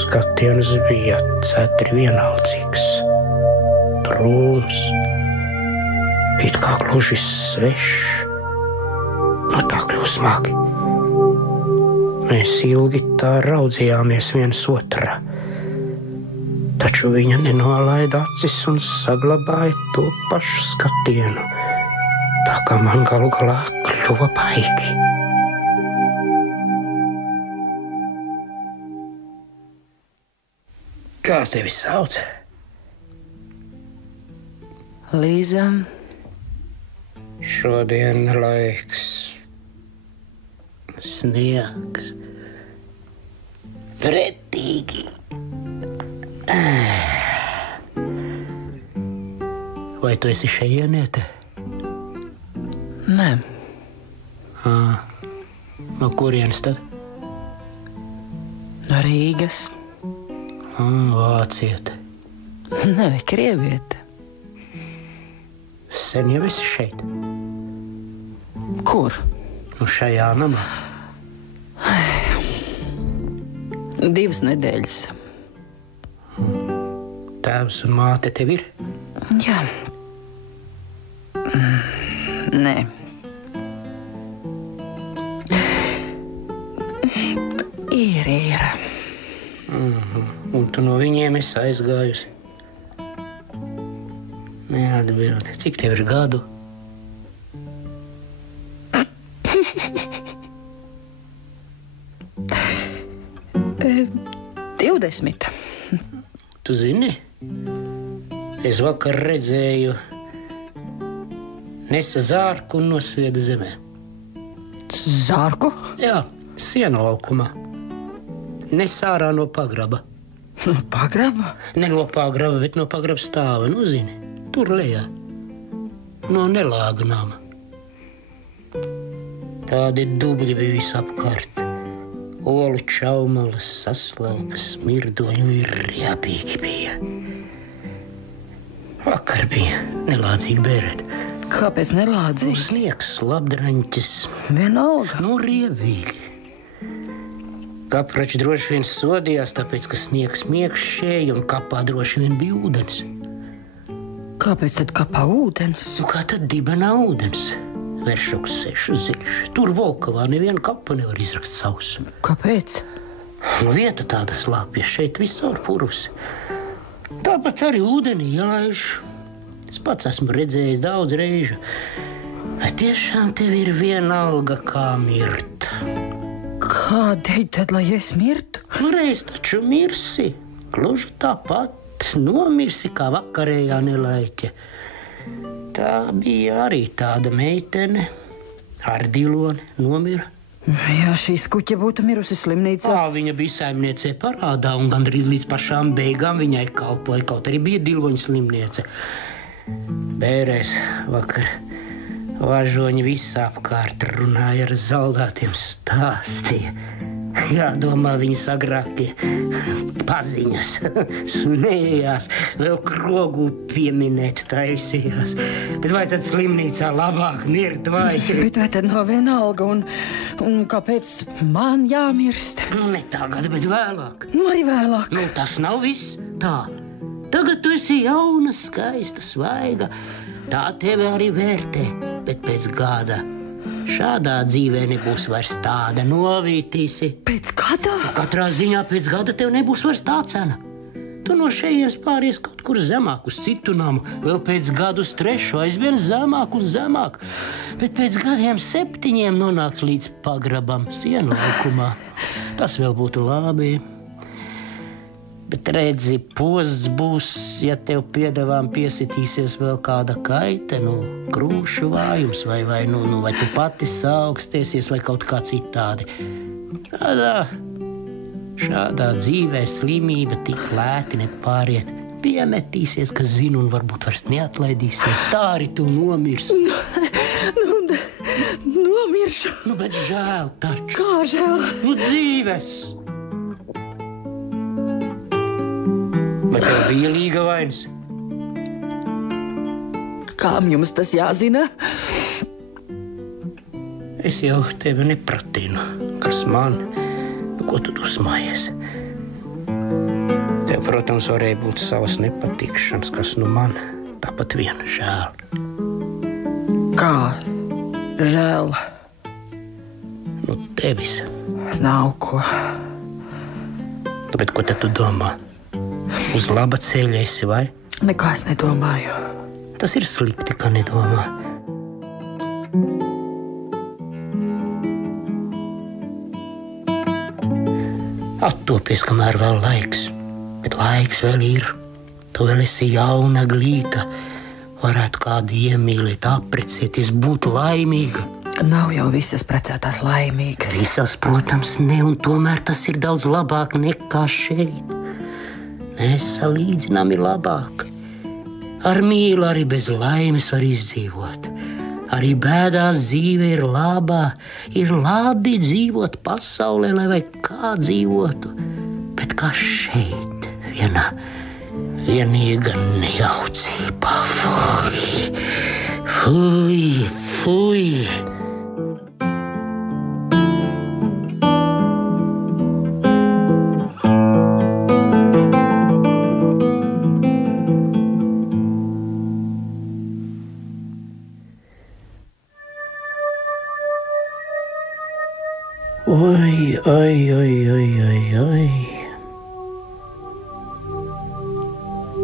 Skatiens bija cetri vienaldzīgs, drūms, it kā gluži svešs, no tā kļūst smagi. Mēs ilgi tā raudzījāmies viens otrā. Taču viņa nenolaida acis un saglabāja to pašu skatienu, tā kā man galu galā kļuva baigi. Kā tevi sauc? Līza. Šodien laiks, sniegs, pretīgi. Vai tu esi šejieniete? Nē. No kurienes tad? No Rīgas. Vāciete. Nē, krieviete. Sen jau esi šeit? Kur? Nu šajā namā. 2 nedēļas. Tēvs un māte tev ir? Jā. Nē. Ir. Un tu no viņiem esi aizgājusi? Neatbildi. Cik tev ir gadu? Tu zini, es vakar redzēju nesa zārku un nosvieda zemē. Zārku? Jā, siena laukumā. Nes ārā no pagraba. No pagraba? Ne no pagraba, bet no pagraba stāva, nu zini, tur lejā. No nelāga nama. Tādi dubļi bija visapkārt. Olu čaumalas, saslaukas, mirdoņu ir jāpīgi bija. Vakar Vakar bija nelādzīgi bērēt. Kāpēc nelādzīgi? Sniegs, labdraņķis. Vienalga. Rievīgi. Kaprači droši vien sodījās, tāpēc, ka sniegs miekšēja un kapā droši vien bija ūdens. Kāpēc tad kapā ūdens? Kā tad dibenā ūdens? Veršuks 6 ziļš. Tur Volkovā nevienu kapu nevar izrakst sausu. Kāpēc? Vieta tāda slāpja, šeit viscaur purvs. Tāpat arī ūdeni ielaiž. Es pats esmu redzējis daudz reižu. Vai tiešām tev ir vienalga kā mirt? Kādēļ tad, lai es mirtu? Reiz taču mirsi. Gluži tāpat nomirsi kā vakarējā nelaiķe. Tā bija arī tāda meitene, ar diloni, nomira. Ja šī skuķe būtu mirusi slimnīcā. Viņa bija saimniecē parādā un gandrīz līdz pašām beigām viņai kalpoja, kaut arī bija diloņa slimniece. Bērēs vakar važoņi visapkārt runāja ar zaldātiem, stāstīja. Jādomā, viņas agrākie paziņas, smējās, vēl krogu pieminēt taisījās. Bet vai tad slimnīcā labāk mirt vai? Bet vai tad nav vienalga un kāpēc man jāmirst? Ne tagad, bet vēlāk. Arī vēlāk. Tas nav viss tā. Tagad tu esi jauna, skaista, svaiga. Tā tevi arī vērtē, bet pēc gada. Šādā dzīvē nebūs vairs tāda, novītīsi. Pēc gada? Katrā ziņā pēc gada tev nebūs vairs tā cena. Tu no šejienes pāries kaut kur zemāk uz citu namu, vēl pēc gadu uz 3, aizvien zemāk un zemāk. Bet pēc gadiem 7 nonāks līdz pagrabam sienlaukumā. Tas vēl būtu labi. Bet redzi, posts būs, ja tev piedevām piesitīsies vēl kāda kaite, krūšu vājums vai tu pati saaugstēsies vai kaut kā citādi. Šādā dzīvē slimība tik lēti nepāriet. Piemetīsies, kas zina un varbūt vairs neatlaidīsies. Tā arī tu nomirsi. Nomiršu. Bet žēl taču. Kā žēl? Dzīves. Vai tev bija līga vainas? Kām jums tas jāzina? Es jau tevi nepratinu. Kas man? Ko tu dusmājies? Tev, protams, varēja būt savas nepatikšanas, kas man tāpat vien žēl. Kā žēl? Tevis. Nav ko. Bet ko tad tu domā? Uz laba ceļa esi, vai? Nekā es nedomāju. Tas ir slikti, ka nedomā. Attopies, kamēr vēl laiks. Bet laiks vēl ir. Tu vēl esi jauna, glīta. Varētu kādu iemīlēt, apprecēties, būt laimīga. Nav jau visas precētās laimīgas. Visas, protams, ne, un tomēr tas ir daudz labāk nekā šeit. Nesalīdzināmi labāk. Ar mīlu arī bez laimes var izdzīvot. Arī bēdās dzīve ir labā. Ir labi dzīvot pasaulē, lai vai kā dzīvotu. Bet kā šeit, vienīga nejaucība. Fuj. Oi.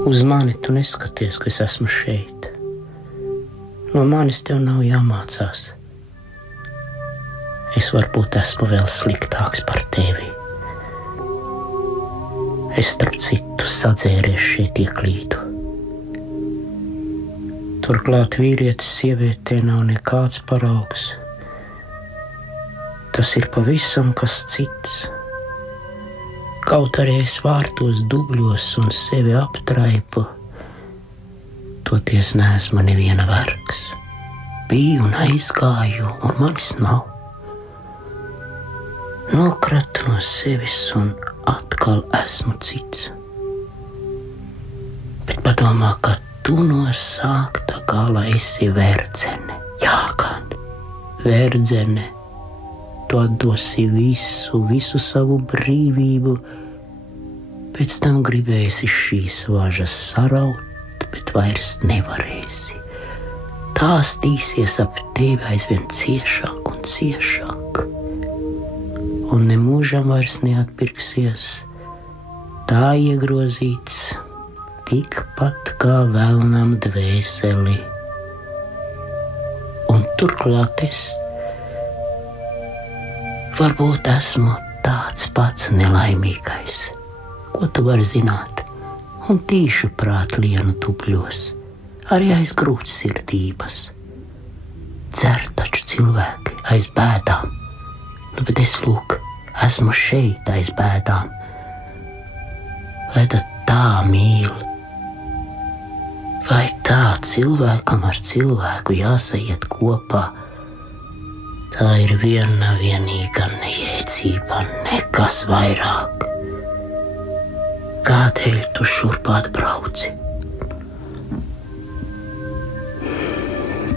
Uz mani tu neskaties, ka es esmu šeit. No manis tev nav jāmācās. Es varbūt esmu vēl sliktāks par tevi. Es starp citu sadzēries šeit ieklīdu. Turklāt vīrietis sievietē nav nekāds paraugs. Tas ir pavisam kas cits. Kaut arī es vārtos dubļos un sevi aptraipu, toties neesmu neviena vergs. Biju un aizgāju, un manis nav. Nokratu no sevis un atkal esmu cits. Bet padomā, ka tu no sākta gala esi verdzene. Jā, gan, verdzene, tu atdosi visu savu brīvību, pēc tam gribēsi šīs važas saraut, bet vairs nevarēsi. Tās tīsies ap tevi aizvien ciešāk un ciešāk, un nemūžam vairs neatpirksies, tā iegrozīts tikpat kā vēlnam dvēseli. Un turklāt es varbūt esmu tāds pats nelaimīgais, ko tu vari zināt, un tīšu prātlienu tupļos, arī aiz grūts sirdības. Dzer taču cilvēki aiz bēdām, bet es lūk, esmu šeit aiz bēdām. Vai tad tā mīl? Vai tā cilvēkam ar cilvēku jāsaiet kopā? Tā ir vienīga nejēdzība, nekas vairāk. Kādēļ tu šurp atbrauci?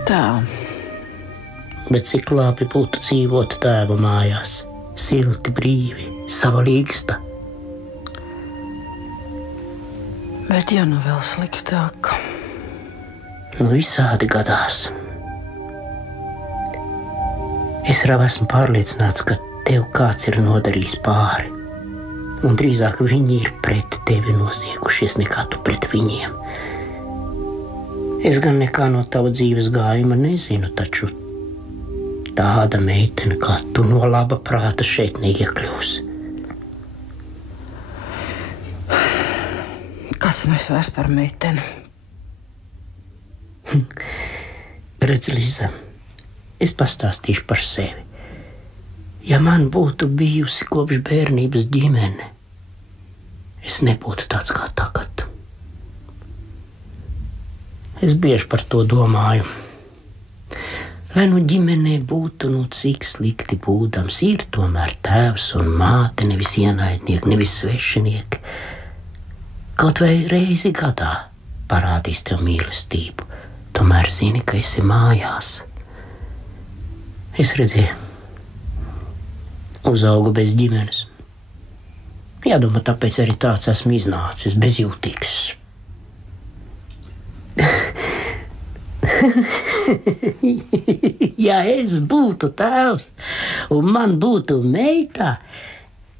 Tā. Bet cik labi būtu dzīvot tēva mājās, silti, brīvi, sava līgsta. Bet ja nu vēl sliktāk. Visādi gadās. Es jau esmu pārliecināts, ka tev kāds ir nodarījis pāri, un drīzāk viņi ir pret tevi nosiegušies nekā tu pret viņiem. Es gan nekā no tava dzīves gājuma nezinu, taču tāda meitene kā tu no laba prāta šeit neiekļūs. Kas nu es vairs par meiteni? Redz, Liza, es pastāstīšu par sevi. Ja man būtu bijusi kopš bērnības ģimene, es nebūtu tāds kā tagad. Es bieži par to domāju. Lai nu ģimenē būtu, cik slikti būdams, ir tomēr tēvs un māte, nevis ienaidnieki, nevis svešinieki. Kaut vai reizi gadā parādīs tev mīlestību, tomēr zini, ka esi mājās. Es redzēju, uzaugu bez ģimenes. Jādomā, tāpēc arī tāds esmu iznācis, bezjūtīgs. Ja es būtu tēvs un man būtu meita,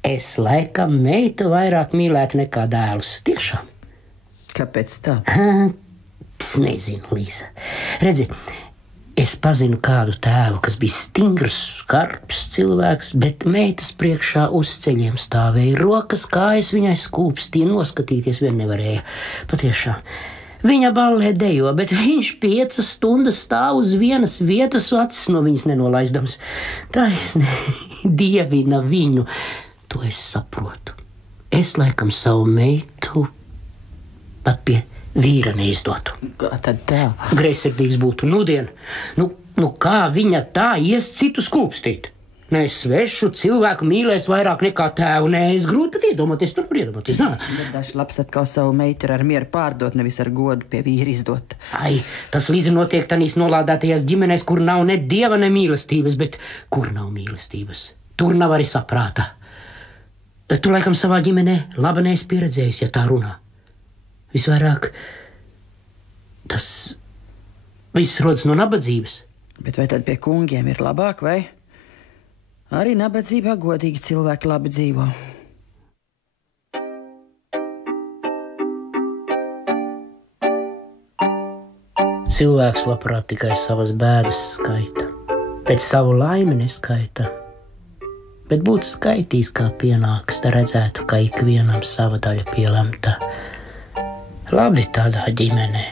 es laikam meitu vairāk mīlētu nekā dēlus. Tiešām. Kāpēc tā? Es nezinu, Līza. Redzi, es pazinu kādu tēvu, kas bija stingrs, skarbs cilvēks, bet meitas priekšā uz ceļiem stāvēja. Rokas, kājas viņai skūpstīja, noskatīties vien nevarēja. Patiešām. Viņa ballē dejo, bet viņš 5 stundas stāv uz vienas vietas, acis no viņas nenolaizdams. Taisnē, dievina viņu. To es saprotu. Es laikam savu meitu pat pie vīra neizdotu. Kā tad tā? Greizsirdīgs būtu nudien. Kā viņa tā ies citu skūpstīt? Nē, svešu cilvēku mīlēs vairāk nekā tēvu. Nē, es grūti pat iedomāties, tur var iedomāties. Bet dažs labs atkal savu meitu ar mieru pārdot, nevis ar godu pie vīra izdot. Ai, tas līdzi notiek tanīs nolādētajās ģimenēs, kur nav ne dieva, ne mīlestības, bet kur nav mīlestības? Tur nav arī saprāta. Tu laikam savā ģimenē labi neesi pieredzējis, ja tā runā. Visvairāk tas viss rodas no nabadzības. Bet vai tad pie kungiem ir labāk, vai? Arī nabadzībā godīgi cilvēki labi dzīvo. Cilvēks labprāt tikai savas bēdas skaita, pēc savu laimi neskaita, bet būtu skaitījis, kā pienāks, tā redzētu, ka ikvienam sava daļa pielemta. Labi tādā ģimenē,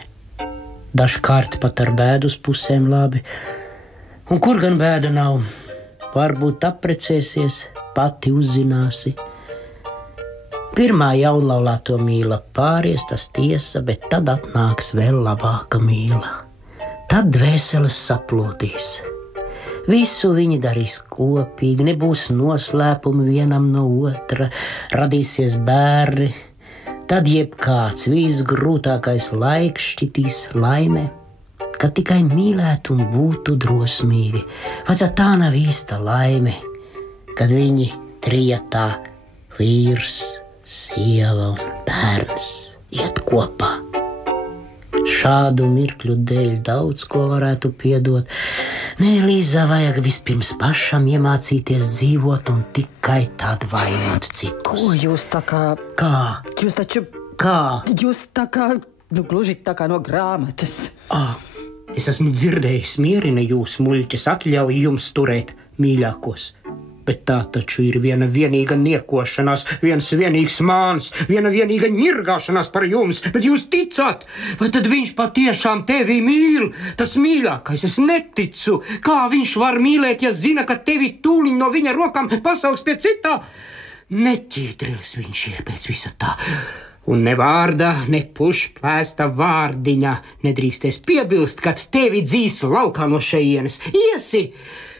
dažkārt pat ar bēdu uz pusēm labi, un kur gan bēda nav? Varbūt apprecēsies, pati uzzināsi. Pirmā jaunlaulā to mīla pāries, tas tiesa, bet tad atnāks vēl labāka mīla. Tad dvēseles saplūdīs. Visu viņi darīs kopīgi, nebūs noslēpumi vienam no otra, radīsies bērni. tad jebkāds visgrūtākais laiks šķitīs laimē, kad tikai mīlētu un būtu drosmīgi. Vai tā nav īsta laime, kad viņi trijatā vīrs, sieva un bērns iet kopā? Šādu mirkļu dēļ daudz ko varētu piedot. Nē, Līza, vajag vispirms pašam iemācīties dzīvot un tikai tad vainot citus. Ko jūs tā kā... Kā? Jūs taču... Kā? Jūs tā kā... gluži tā kā no grāmatas. Es esmu dzirdējis, mierina jūs, muļķis, atļauj jums turēt mīļākos. Bet tā taču ir viena vienīga niekošanās, viens vienīgs māns, viena vienīga ņirgāšanās par jums, bet jūs ticat, vai tad viņš patiešām tevi mīl? Tas mīļākais, es neticu. Kā viņš var mīlēt, ja zina, ka tevi tūliņ no viņa rokām pasauks pie citā? Neķītris viņš ir pēc visa tā. Un ne vārda, ne pušplēsta vārdiņa nedrīkstēs piebilst, kad tevi dzīs laukā no šejienes. Iesi,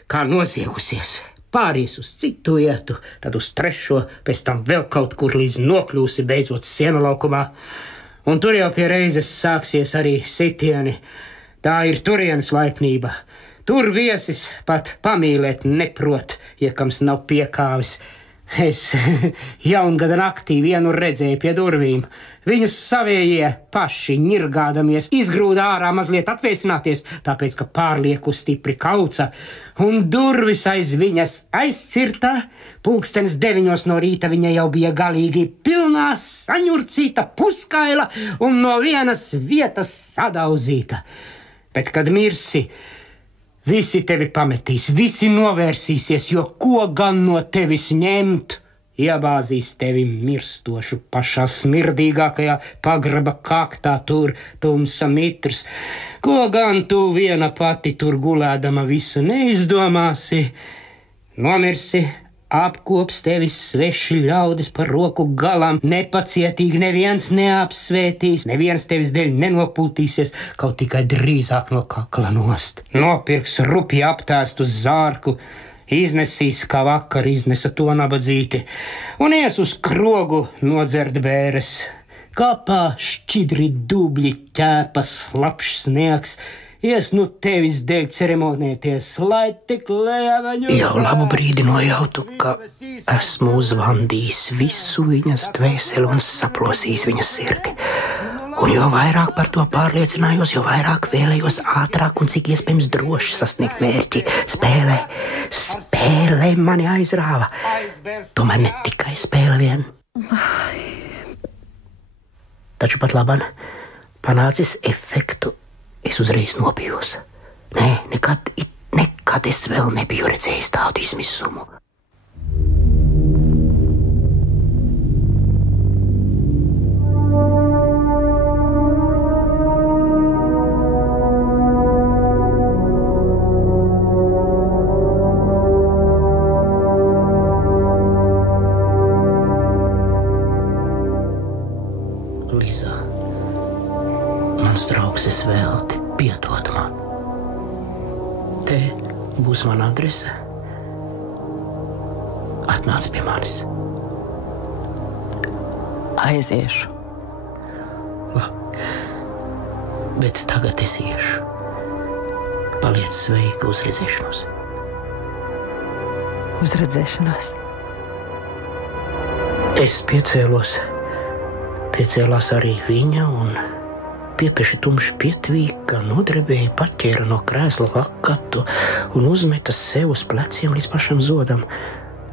kā noziegusies. Pāries uz citu vietu, tad uz trešo, pēc tam vēl kaut kur līdz nokļūsi beidzot siena laukumā. Un tur jau pie reizes sāksies arī sitieni. Tā ir turienes laipnība. Tur viesis pat pamīlēt neprot, ja kams nav piekāvis. Es jaungada naktī vienu redzēju pie durvīm. Viņus savējie paši ņirgādamies izgrūda ārā mazliet atvēsināties, tāpēc, ka pārlieku stipri kauca, un durvis aiz viņas aizcirta. 9:00 no rīta viņa jau bija galīgi pilnā, saņurcīta, puskaila un no vienas vietas sadauzīta. Bet, kad mirsi, visi tevi pametīs, visi novērsīsies, jo ko gan no tevis ņemt? Iebāzīs tevi mirstošu pašā smirdīgākajā pagraba kaktā, tur tumsa mitrs. Ko gan tu viena pati tur gulēdama visu neizdomāsi? Nomirsi, apkops tevis sveši ļaudis par roku galām, nepacietīgi neviens neapsvētīs, neviens tevis dēļ nenopūtīsies, kaut tikai drīzāk no kakla nost. Nopirks rupi aptēstu zārku, iznesīs, kā vakar iznesa to nabadzīti, un ies uz krogu nodzert bēres. Kapā šķidri dubļi ķēpas slapšs sniegs, ies nu tevis dēļ ceremonēties, lai tik lēvaņu... Jau labu brīdi nojautu, ka esmu uzvandījis visu viņas dvēseli un saplosījis viņas sirdi. Un jo vairāk par to pārliecinājos, jo vairāk vēlējos ātrāk un cik iespējams droši sasniegt mērķi. Spēle mani aizrāva. Tomēr ne tikai spēle vien. Taču pat laban panācis efektu. Es uzreiz nobijos. Nē, nekad es vēl nebiju redzējis tādu izmisumu. Liza, mans draugs, es vēl te piedod man. Te būs mana adrese. Atnāc pie manis. Aiziešu. Bet tagad es iešu. Paliec sveika, uz redzēšanos. Uz redzēšanos. Es piecēlos. Piecēlās arī viņa un piepeši tumši pietvīka, nodrebēja, paķēra no krēsla lakatu un uzmeta sev uz pleciem līdz pašam zodam.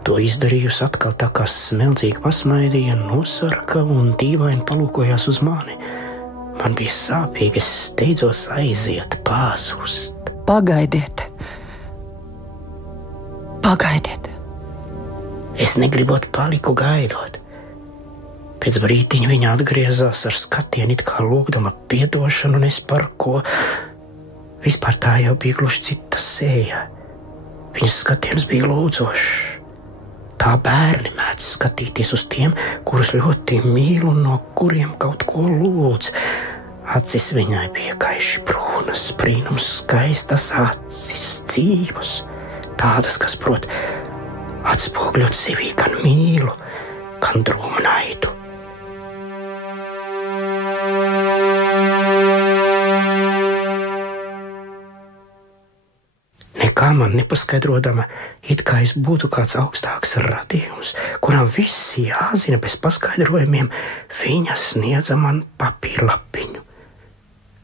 To izdarījusi atkal tā kā smeldzīgi pasmaidīja, nosarka un dīvaini palūkojās uz mani. Man bija sāpīgi, es steidzos aiziet, pāzust. Pagaidiet. Es negribot paliku gaidot. Pēc brītiņa viņa atgriezās ar skatienu, it kā lūgdama piedošanu, un es par ko. Vispār tā jau bija gluži cita sēja. Viņas skatiens bija lūdzošs. Tā bērni mēdz skatīties uz tiem, kurus ļoti mīl un no kuriem kaut ko lūdz. Acis viņai bija gaiši brūnas, brīnums skaistas acis, dzīvas, tādas, kas prot atspogļot sevī gan mīlu, gan drūmu naidu. tā man nepaskaidrodama, it kā es būtu kāds augstāks radījums, kuram viss jāzina bez paskaidrojumiem, viņa sniedza man papīrlapiņu.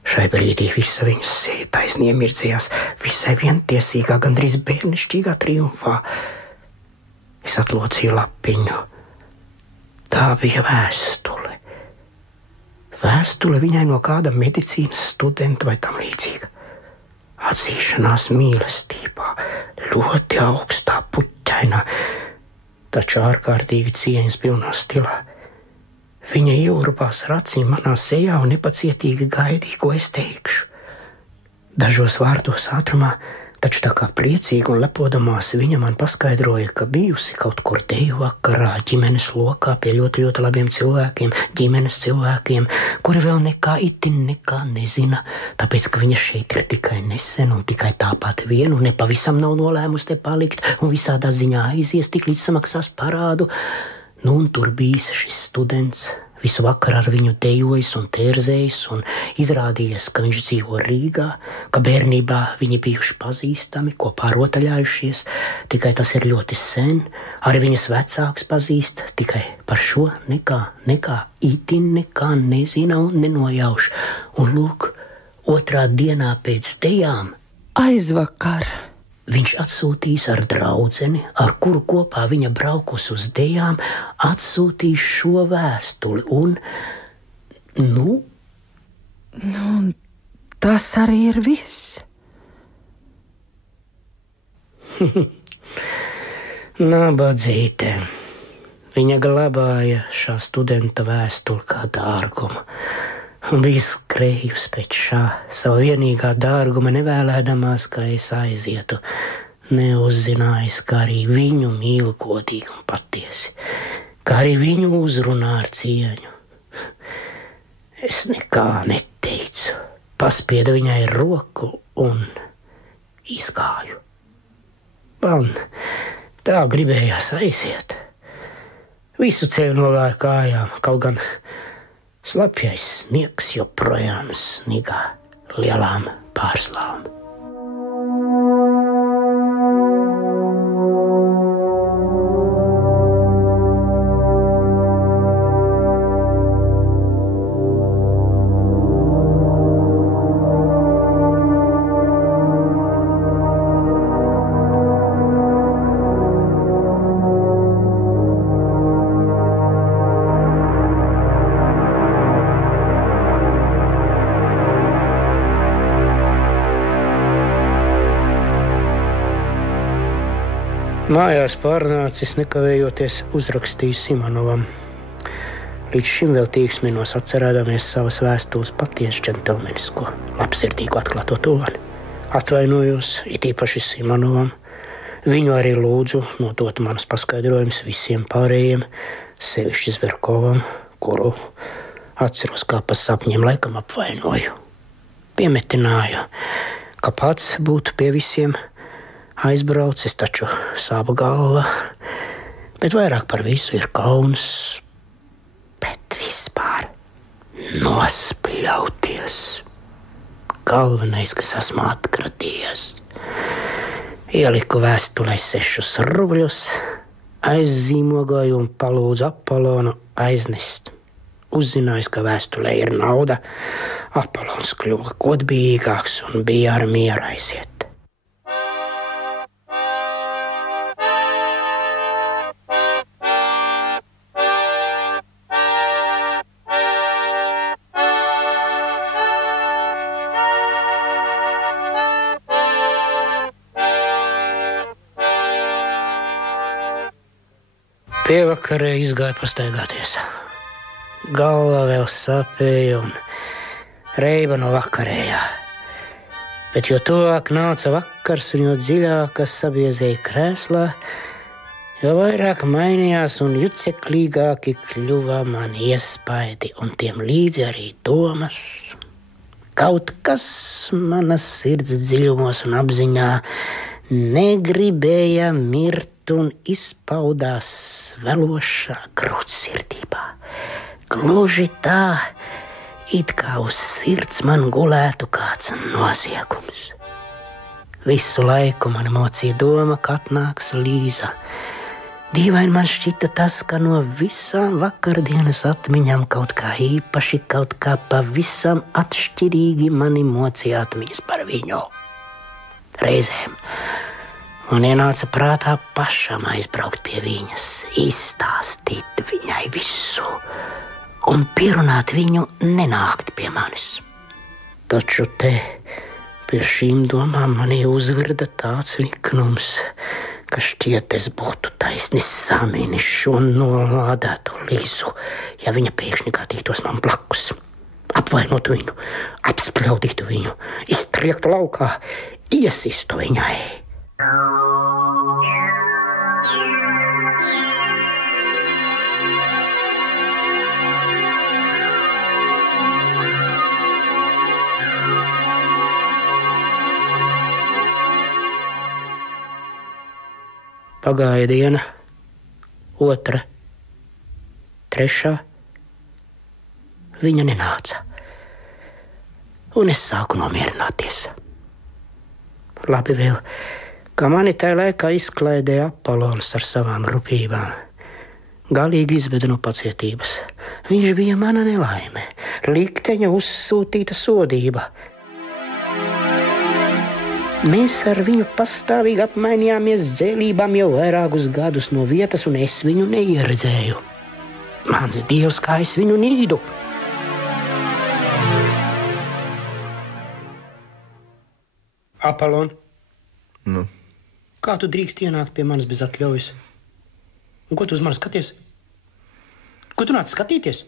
Šai brīdī visa viņas seja taisni iemirdzījās, visai vientiesīgā, gandrīz bērnišķīgā triumfā. Es atlocīju lapiņu. Tā bija vēstule. Vēstule viņai no kāda medicīnas studenta vai tam līdzīga. Atzīšanās mīlestībā, ļoti augstā, puķainā, taču ārkārtīgi cieņas pilnā stilā. Viņa ieurbās ar acīm manā sejā un nepacietīgi gaidīja, ko es teikšu. Dažos vārdos ātrumā, taču tā kā priecīgi un lepodamās, viņa man paskaidroja, ka bijusi kaut kur deju vakarā ģimenes lokā pie ļoti labiem cilvēkiem, ģimenes cilvēkiem, kuri vēl nekā nezina, tāpēc, ka viņa šeit ir tikai nesen un tikai tāpat vienu, nepavisam nav nolēmusi te palikt un visādā ziņā aizies, tik līdz samaksās parādu. Nu, un tur bijis šis students, visu vakaru ar viņu dejojis un tērzējis, un izrādījies, ka viņš dzīvo Rīgā, ka bērnībā viņi bijuši pazīstami, kopā rotaļājušies, tikai tas ir ļoti sen, arī viņas vecāks pazīst, tikai par šo itin nekā nezina un nenojauš. Un lūk, otrā dienā pēc dejām aizvakar viņš atsūtīs ar draudzeni, ar kuru kopā viņa braukus uz dejām, atsūtīs šo vēstuli un, tas arī ir viss. Nabadzīte. Viņa glabāja šā studenta vēstuli kā dārgumu. Un bija skrējusi pēc šā savu vienīgā dārguma, nevēlēdamās, ka es aizietu, neuzzinājis, ka arī viņu mīlu godīgi un patiesi, ka arī viņu uzrunā ar cieņu. Es nekā neteicu, paspiedu viņai roku un izgāju. Man tā gribējās aiziet. Visu ceļu nogāju kājām, kaut gan slapjais sniegs joprojām snigā lielām pārslām. Mājās pārnācis, nekavējoties uzrakstīju Simanovam. Līdz šim vēl tīksminos atcerēdamies savas vēstules patiesi džentelmenisko, labsirdīgu atklāto toni. Atvainojos, it īpaši Simanovam. Viņu arī lūdzu nodot manas paskaidrojumus visiem pārējiem, sevišķi Zverkovam, kuru atceros kā pa sapņiem laikam apvainoju. Piemetināju, ka pats būtu pie visiem aizbraucis, taču sāpa galva, bet vairāk par visu ir kauns, bet vispār nospļauties. Galvenais, kas esmu atkratījies. Ieliku vēstulē 6 rubļus, aizzīmogoju un palūdzu Apolonu aiznest. Uzzinājis, ka vēstulē ir nauda, Apolons kļuva godbijīgāks un bija ar mieru aiziet. Pievakarē izgāju pastaigāties. Galva vēl sāpēja un reiba no vakarējā. Bet jo tuvāk nāca vakars un jo dziļāk sabiezēja krēslā, jo vairāk mainījās un juceklīgāki kļuva man iespaidi un tiem līdzi arī domas. Kaut kas manas sirds dziļumos un apziņā negribēja mirt un izpaudās svelošā grūtsirdībā. Gluži tā, it kā uz sirds man gulētu kāds noziegums. Visu laiku man mocīja doma, ka atnāks Līza. Dīvaini man šķita tas, ka no visām vakardienas atmiņām kaut kā īpaši, kaut kā pavisam atšķirīgi mani mocīja atmiņas par viņu. Reizēm man ienāca prātā pašam aizbraukt pie viņas, izstāstīt viņai visu un pierunāt viņu nenākt pie manis. Taču te pie šīm domām manī uzvirda tāds liknums, ka šķiet es būtu taisni samīnis šo nolādētu Līzu, ja viņa pēkšņi gadītos man blakus. Apvainotu viņu, apspļaudītu viņu, iztriektu laukā, iesistu viņai. Pagāja diena, 2, 3. Viņa nenāca, un es sāku nomierināties. Labi vēl, ka mani tajā laikā izklaidēja Apollons ar savām rupībām. Galīgi izveda no pacietības. Viņš bija mana nelaime, likteņa uzsūtīta sodība. Mēs ar viņu pastāvīgi apmainījāmies dzēlībām jau vairākus gadus no vietas, un es viņu neieredzēju. Mans Dievs, kā es viņu nīdu! Apollon, kā tu drīkst ienākt pie manis bez atļaujas? Un ko tu uz mani skaties? Ko tu nāc skatīties?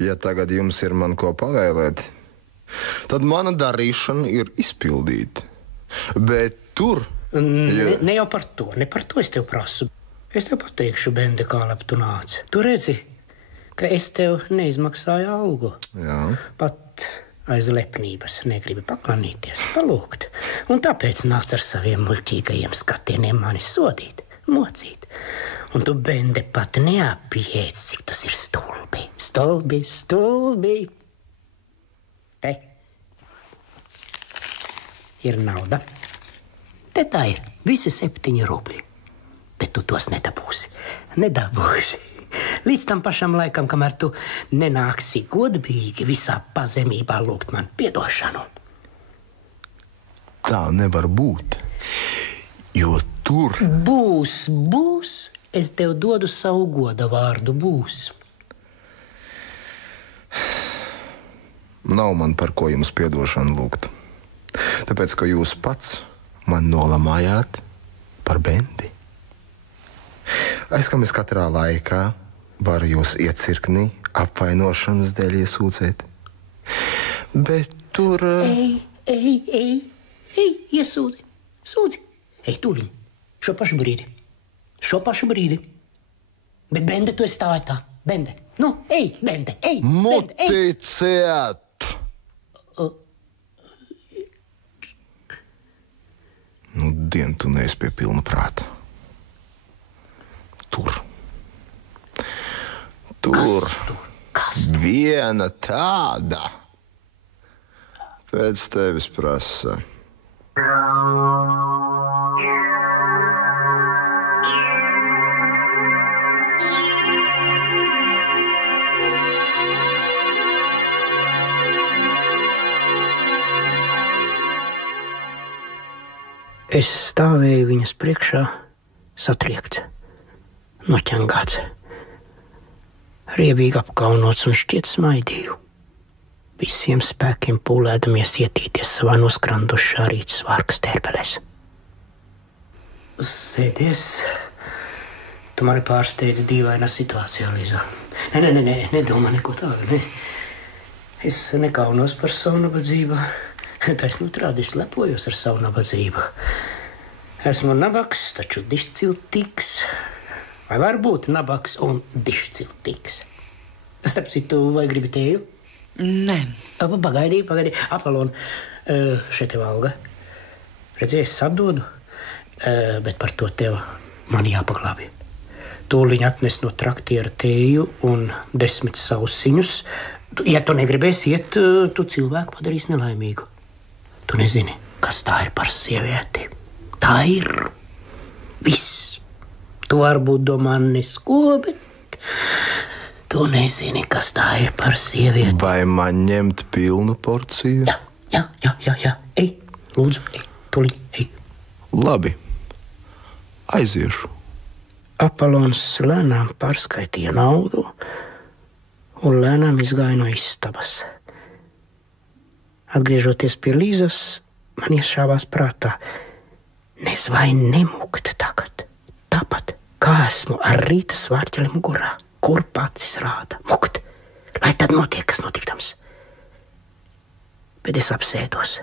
Ja tagad jums ir man ko pavēlēt, tad mana darīšana ir izpildīta. Bet tur... Ne jau par to, ne par to es tev prasu. Es tev pateikšu, Bende, kā labi tu nāci. Tu redzi, ka es tev neizmaksāju algu. Jā. Pat aiz lepnības negribi paklanīties, palūgt. Un tāpēc nāc ar saviem muļķīgajiem skatieniem mani sodīt, mocīt. Un tu, Bende, pat neapjēdz, cik tas ir stulbi. Stulbi. Te ir nauda. Te tā ir, visi 7 rubļi. Bet tu tos nedabūsi. Līdz tam pašam laikam, kamēr tu nenāksi godīgi visā pazemībā lūgt man piedošanu. Tā nevar būt, jo tur... Būs. Es tev dodu savu goda vārdu, būs. Nav man par ko jums piedošanu lūgt. Tāpēc, ka jūs pats man nolamājāt par Bendi. Aizkam es katrā laikā varu jūs iecirknī apvainošanas dēļ iesūdzēt. Bet tur... Ej, iesūdzi. Ej, tūliņ, šo pašu brīdi. Bet, Bende, tu esi stāvēt tā. Bende, ej, Bende, ej. Muticiet! Dien tu neesi pie pilna prāta. Tur. Kas? Viena tāda pēc tevis prasa. Es stāvēju viņas priekšā, satriekts, noķengāts, riebīgi apkaunots un šķiet smaidīju. Visiem spēkiem pūlēdamies ietīties savā noskrandušā rīta svārka stērbelēs. Sēdies. Tu mani pārsteidz dīvainā situācijā, Līza. Nē, nedomā neko tādu, ne. Es nekaunos par savu nabadzību. Taisnība otrādi, es lepojos ar savu nabadzību. Esmu nabaks, taču dišciltīgs. Vai var būt nabaks un dišciltīgs? Starp citu, vai gribi tēju? Nē. Pagaidī. Apollon, šeit tev alga. Redzi, es atdodu, bet par to tev man jāpaglābi. Tūliņ atnes no traktiera tēju un 10 sausiņus. Ja tu negribēsi iet, tu cilvēku padarīsi nelaimīgu. Tu nezini, kas tā ir par sievieti. Tā ir viss. Tu varbūt domā nesko, bet tu nezini, kas tā ir par sievieti. Vai man ņemt pilnu porciju? Jā. Ej, lūdzu, ej, tūlīt, ej. Labi, aiziešu. Apolons lēnām pārskaitīja naudu un lēnām izgāja no istabas. Atgriežoties pie Līzas, man iešāvās prātā, nes vai nemukt tagad, tāpat kā esmu ar rīta svārķeli mugurā, kur pats rāda mukt, lai tad notiek, kas notiktams. Bet es apsēdos.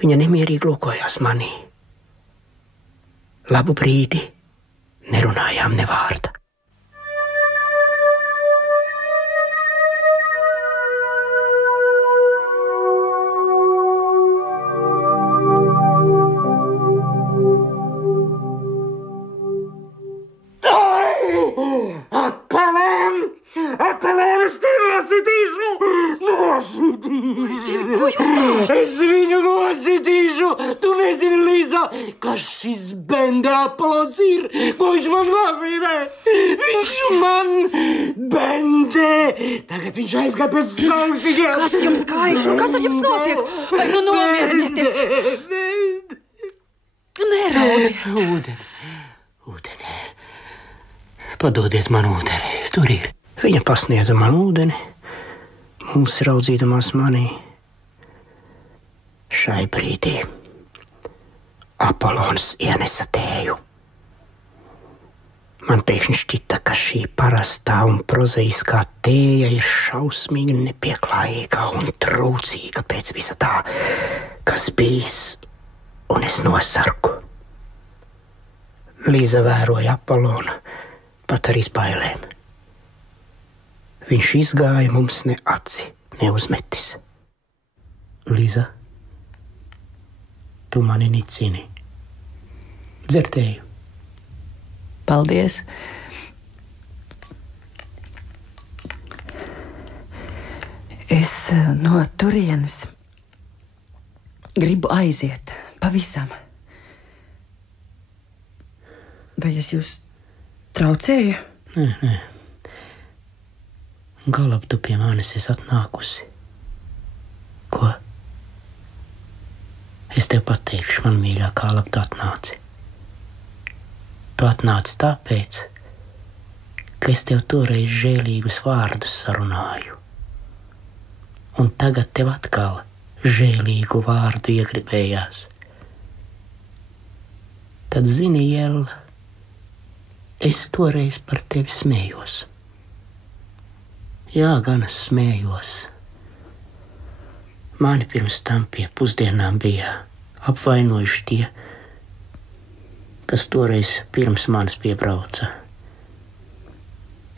Viņa nemierīgi lūkojās manī. Labu brīdi nerunājām ne vārda. Apolonis, tevi nosītīšu! Es viņu nosītīšu! Tu nezini, Līza, kas šis bende Apolons ir? Ko viņš man nozīmē? Viņš man bende! Tagad viņš aizgāja pēc saugsīgiem! Kas jums kaišu? Kas ar jums notiek? Vai nu nomiernieties? Neraudi! Ūdeni. Padodiet man ūdeni. Tur ir. Viņa pasniedza man ūdeni, mums raudzīdamās manī. Šai brīdī Apolons ienesa tēju. Man pēkšņi šķita, ka šī parastā un prozaiskā tēja ir šausmīgi nepieklājīga un trūcīga pēc visa tā, kas bijis, un es nosarku. Līza vēroja Apolonu, pat ar izbailēm. Viņš izgāja mums ne aci, neuzmetis. Līza, tu mani nicini. Dzertēju. Paldies. Es no turienes gribu aiziet pavisam. Vai es jūs traucēju? Nē. Galab tu pie manis esi atnākusi. Ko? Es tev pateikšu, man mīļākā, labi tu atnāci. Tu atnāci tāpēc, ka es tev toreiz žēlīgus vārdus sarunāju. Un tagad tev atkal žēlīgu vārdu iegribējās. Tad zini, Jēl, es toreiz par tevi smējos. Jā, gan es smējos. Mani pirms tam pie pusdienām bija apvainojuši tie, kas toreiz pirms manis piebrauca.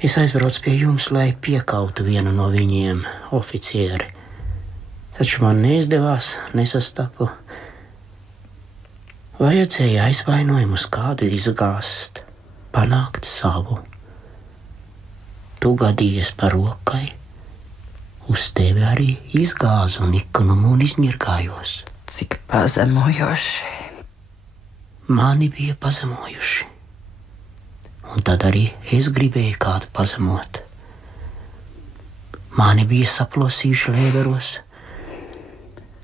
Es aizbraucu pie jums, lai piekautu vienu no viņiem, oficieri. Taču man neizdevās, nesastapu. Vajadzēja aizvainojumu uz kādu izgāzt, panākt savu. Tu gadījies par rokai, uz tevi arī izgāzu nikumu un izņirgājos. Cik pazemojoši. Mani bija pazemojuši, un tad arī es gribēju kādu pazemot. Mani bija saplosījuši lēveros,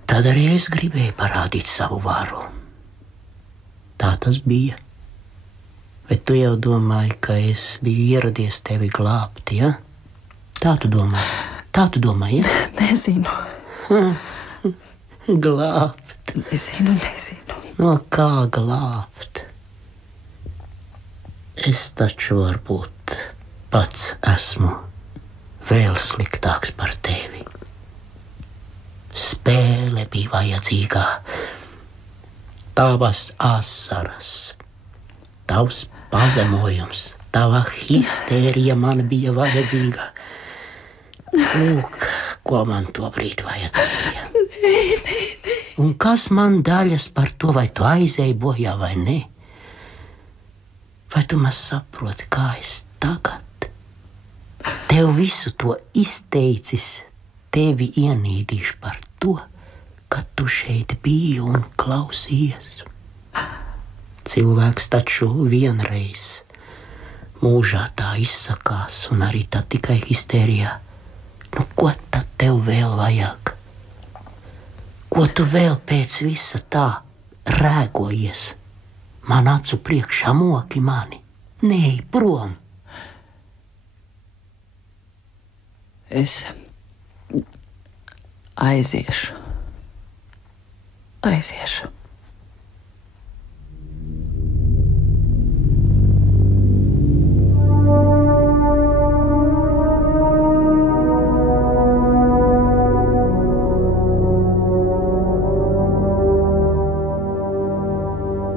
tad arī es gribēju parādīt savu varu. Tā tas bija. Bet tu jau domāji, ka es biju ieradies tevi glābt, ja? Tā tu domāji, ja? Nezinu. Glābt. Nezinu. No kā glābt? Es taču varbūt pats esmu vēl sliktāks par tevi. Spēle bija vajadzīgā. Tavas asaras. Tavs pazemojums, tava histērija man bija vajadzīga. Lūk, ko man to brīdi vajadzēja. Un kas man daļas par to, vai tu aizēji bojā vai ne? Vai tu maz saproti, kā es tagad tev visu to izteicis, tevi ienīdīšu par to, ka tu šeit biji un klausījies. Cilvēks taču vienreiz mūžā tā izsakās, un arī tā tikai histērijā. Nu, ko tad tev vēl vajag? Ko tu vēl pēc visa tā rēkojies? Man acu priekšā moki mani. Nē, prom. Es aiziešu.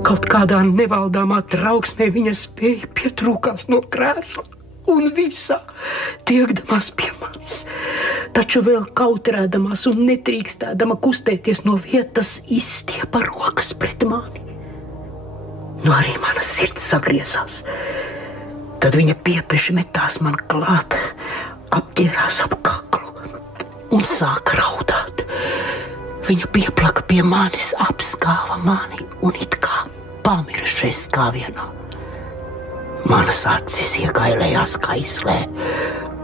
Kaut kādā nevaldāmā trauksmē viņa spēja pietrūkās no krēsla un visā tiekdamās pie manis. Taču vēl kautrēdamās un netrīkstēdama kustēties no vietas izstiepa rokas pret mani. Nu arī mana sirds sagriezās. Tad viņa piepeši metās man klāt, apģērās ap kaklu un sāka raudāt. Viņa pieplaka pie manis, apskāva mani un it kā pamira šeit skāvienā. Manas acis iegailējās kaislē,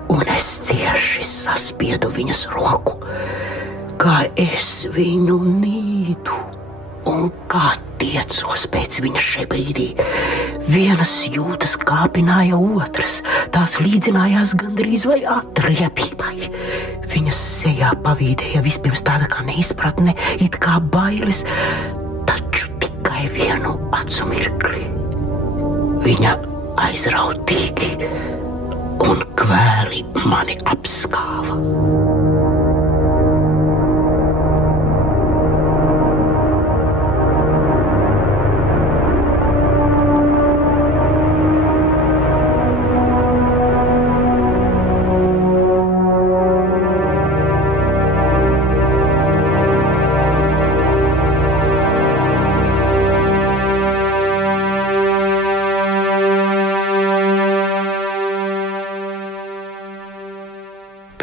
un es cieši saspiedu viņas roku, kā es viņu nīdu un kā tiecos pēc viņa šai brīdī. Vienas jūtas kāpināja otras, tās līdzinājās gandrīz vai atriebībai. Viņas sejā pavīdēja vispirms tāda kā neizpratne, it kā bailes, taču tikai vienu acu mirkli. Viņa aizrautīgi un kvēli mani apskāva.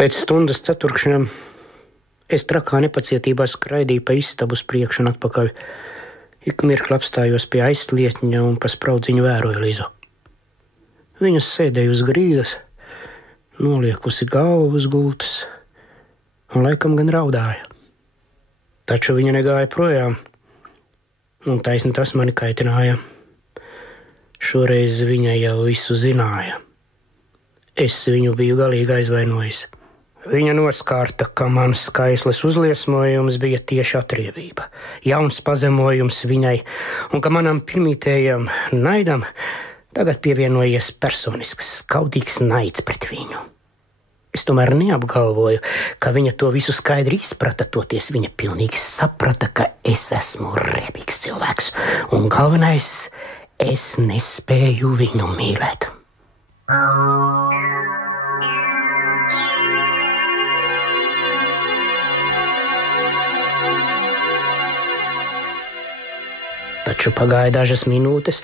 Pēc stundas ceturkšņam es trakā nepacietībā skraidīju pa istabu uz priekšu un atpakaļ. Ik mirkli apstājos pie aizslietņa un pa spraudziņu vēroju Lizu. Viņa sēdēja uz grīdas, noliekusi galvu uz gultas un laikam gan raudāja. Taču viņa negāja projām, un taisni tas mani kaitināja. Šoreiz viņa jau visu zināja. Es viņu biju galīgi aizvainojis. Viņa noskārta, ka mans skaisles uzliesmojums bija tieši atriebība, jauns pazemojums viņai, un ka manam pirmītējam naidam tagad pievienojies personisks, skaudīgs naids pret viņu. Es tomēr neapgalvoju, ka viņa to visu skaidri izprata, toties viņa pilnīgi saprata, ka es esmu riebīgs cilvēks, un galvenais, es nespēju viņu mīlēt. Taču pagāja dažas minūtes,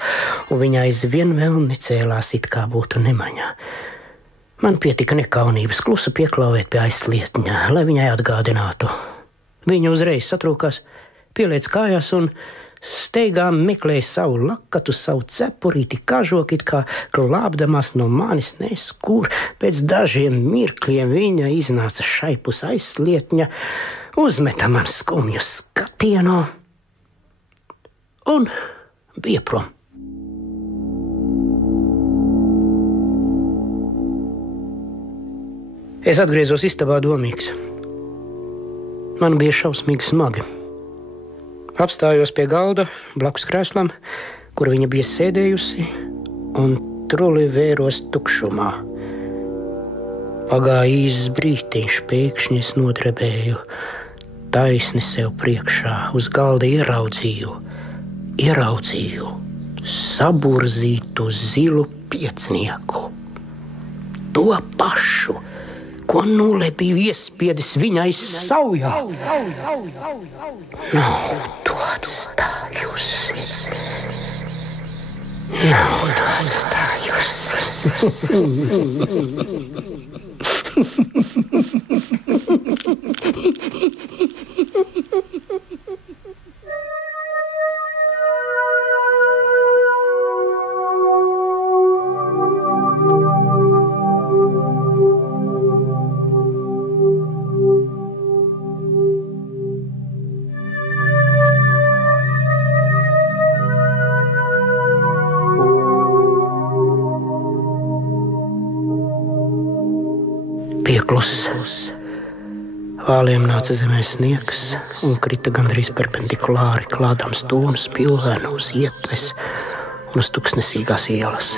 un viņa aizvien vēl necēlās, it kā būtu nemaņā. Man pietika nekaunības klusu pieklauvēt pie aizslietņa, lai viņai atgādinātu. Viņa uzreiz satrūkās, pieliec kājās un steigām meklēja savu lakatu, savu cepurīti, kažoku, it kā glābdamās no manis neskur. Pēc dažiem mirkļiem viņa iznāca šaipus aizslietņa, uzmeta man skumju skatienu un bija prom. Es atgriezos istabā domīgs. Man bija šausmīgi smagi. Apstājos pie galda, blakus krēslam, kur viņa bija sēdējusi, un truli vēros tukšumā. Pagāja īsts brītiņš, pēkšņi es nodrebēju, taisni sev priekšā, uz galda ieraudzīju saburzītu zilu piecnieku. To pašu, ko nulle biju iespiedis viņai saujā. Nav to atstājusi. Piekluss. Vāliem nāca zemē sniegs un krita gandrīz perpendikulāri klādām stūnas pilvēnu uz ietves un uz tuksnesīgās ielas.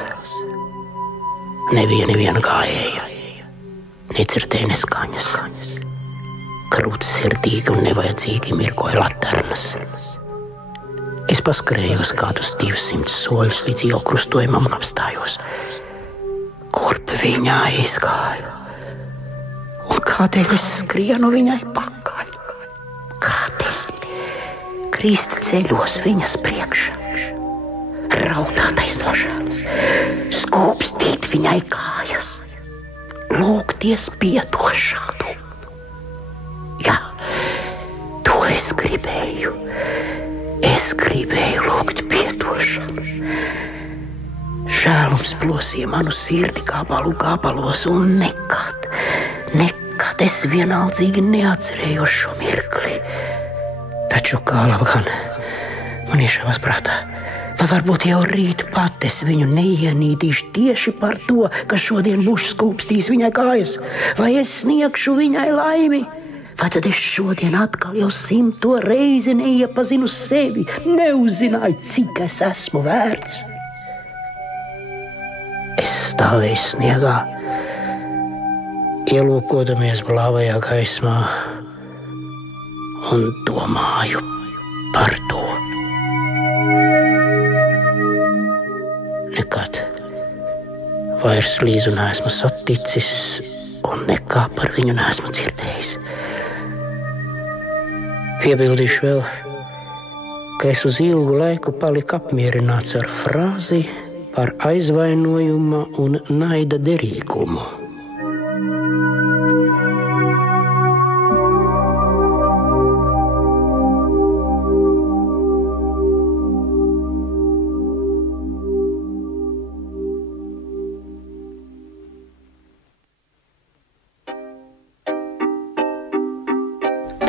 Nebija neviena gājēja, nedzirdēja neskaņas. Krūtis sirdīgi un nevajadzīgi mirgoja laternas. Es paskrējos kādus 200 soļus līdz ielu krustojumam un apstājos. Kurp viņa aizgāja? Un kādēļ es skrienu viņai pakaļ? Kādēļ? Krist ceļos viņas priekšā. Raudātais no žēlas. Skūpstīt viņai kājas. Lūgties piedošanu. Jā, to es gribēju. Es gribēju lūgt piedošanu. Žēlums plosīja manu sirdi gabalos un nekad es vienaldzīgi neatcerējos šo mirkli. Taču kā labgan man iešāvās prātā, vai varbūt jau rīt pat es viņu neienīdīšu tieši par to, ka šodien būšu skūpstījis viņai kājas, vai es sniegšu viņai laimi, vai tad es šodien atkal jau 100. reizi neiepazinu sevi, neuzzināju, cik es esmu vērts. Es stāvēju sniegā, ielūkodamies blāvajā gaismā un domāju par to. Nekad vairs Līzu neesmu saticis un nekā par viņu neesmu dzirdējis. Piebildīšu vēl, ka es uz ilgu laiku paliku apmierināts ar frāzi par aizvainojuma un naida derīgumu.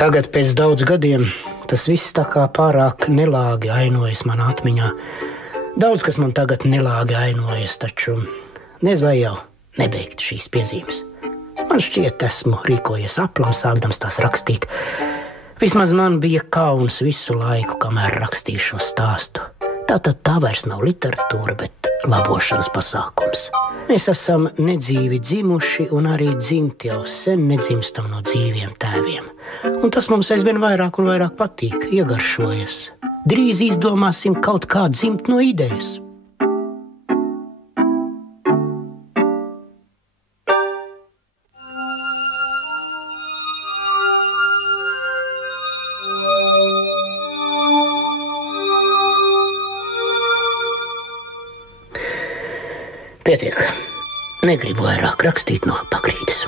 Tagad pēc daudz gadiem tas viss tā kā pārāk nelāgi ainojas manā atmiņā. Daudz, kas man tagad nelāgi ainojas, taču nez vai jau nebeigt šīs piezīmes. Man šķiet, esmu rīkojies aplam, sākdams tās rakstīt. Vismaz man bija kauns visu laiku, kamēr rakstīju šo stāstu. Tātad tā vairs nav literatūra, bet labošanas pasākums. Mēs esam nedzīvi dzimuši un arī dzimti jau sen nedzimstam no dzīviem tēviem. Un tas mums aizvien vairāk un vairāk patīk, iegaršojas. Drīz izdomāsim kaut kā dzimt no idejas. Pietiek. Negribu vairāk rakstīt no pagrīdes.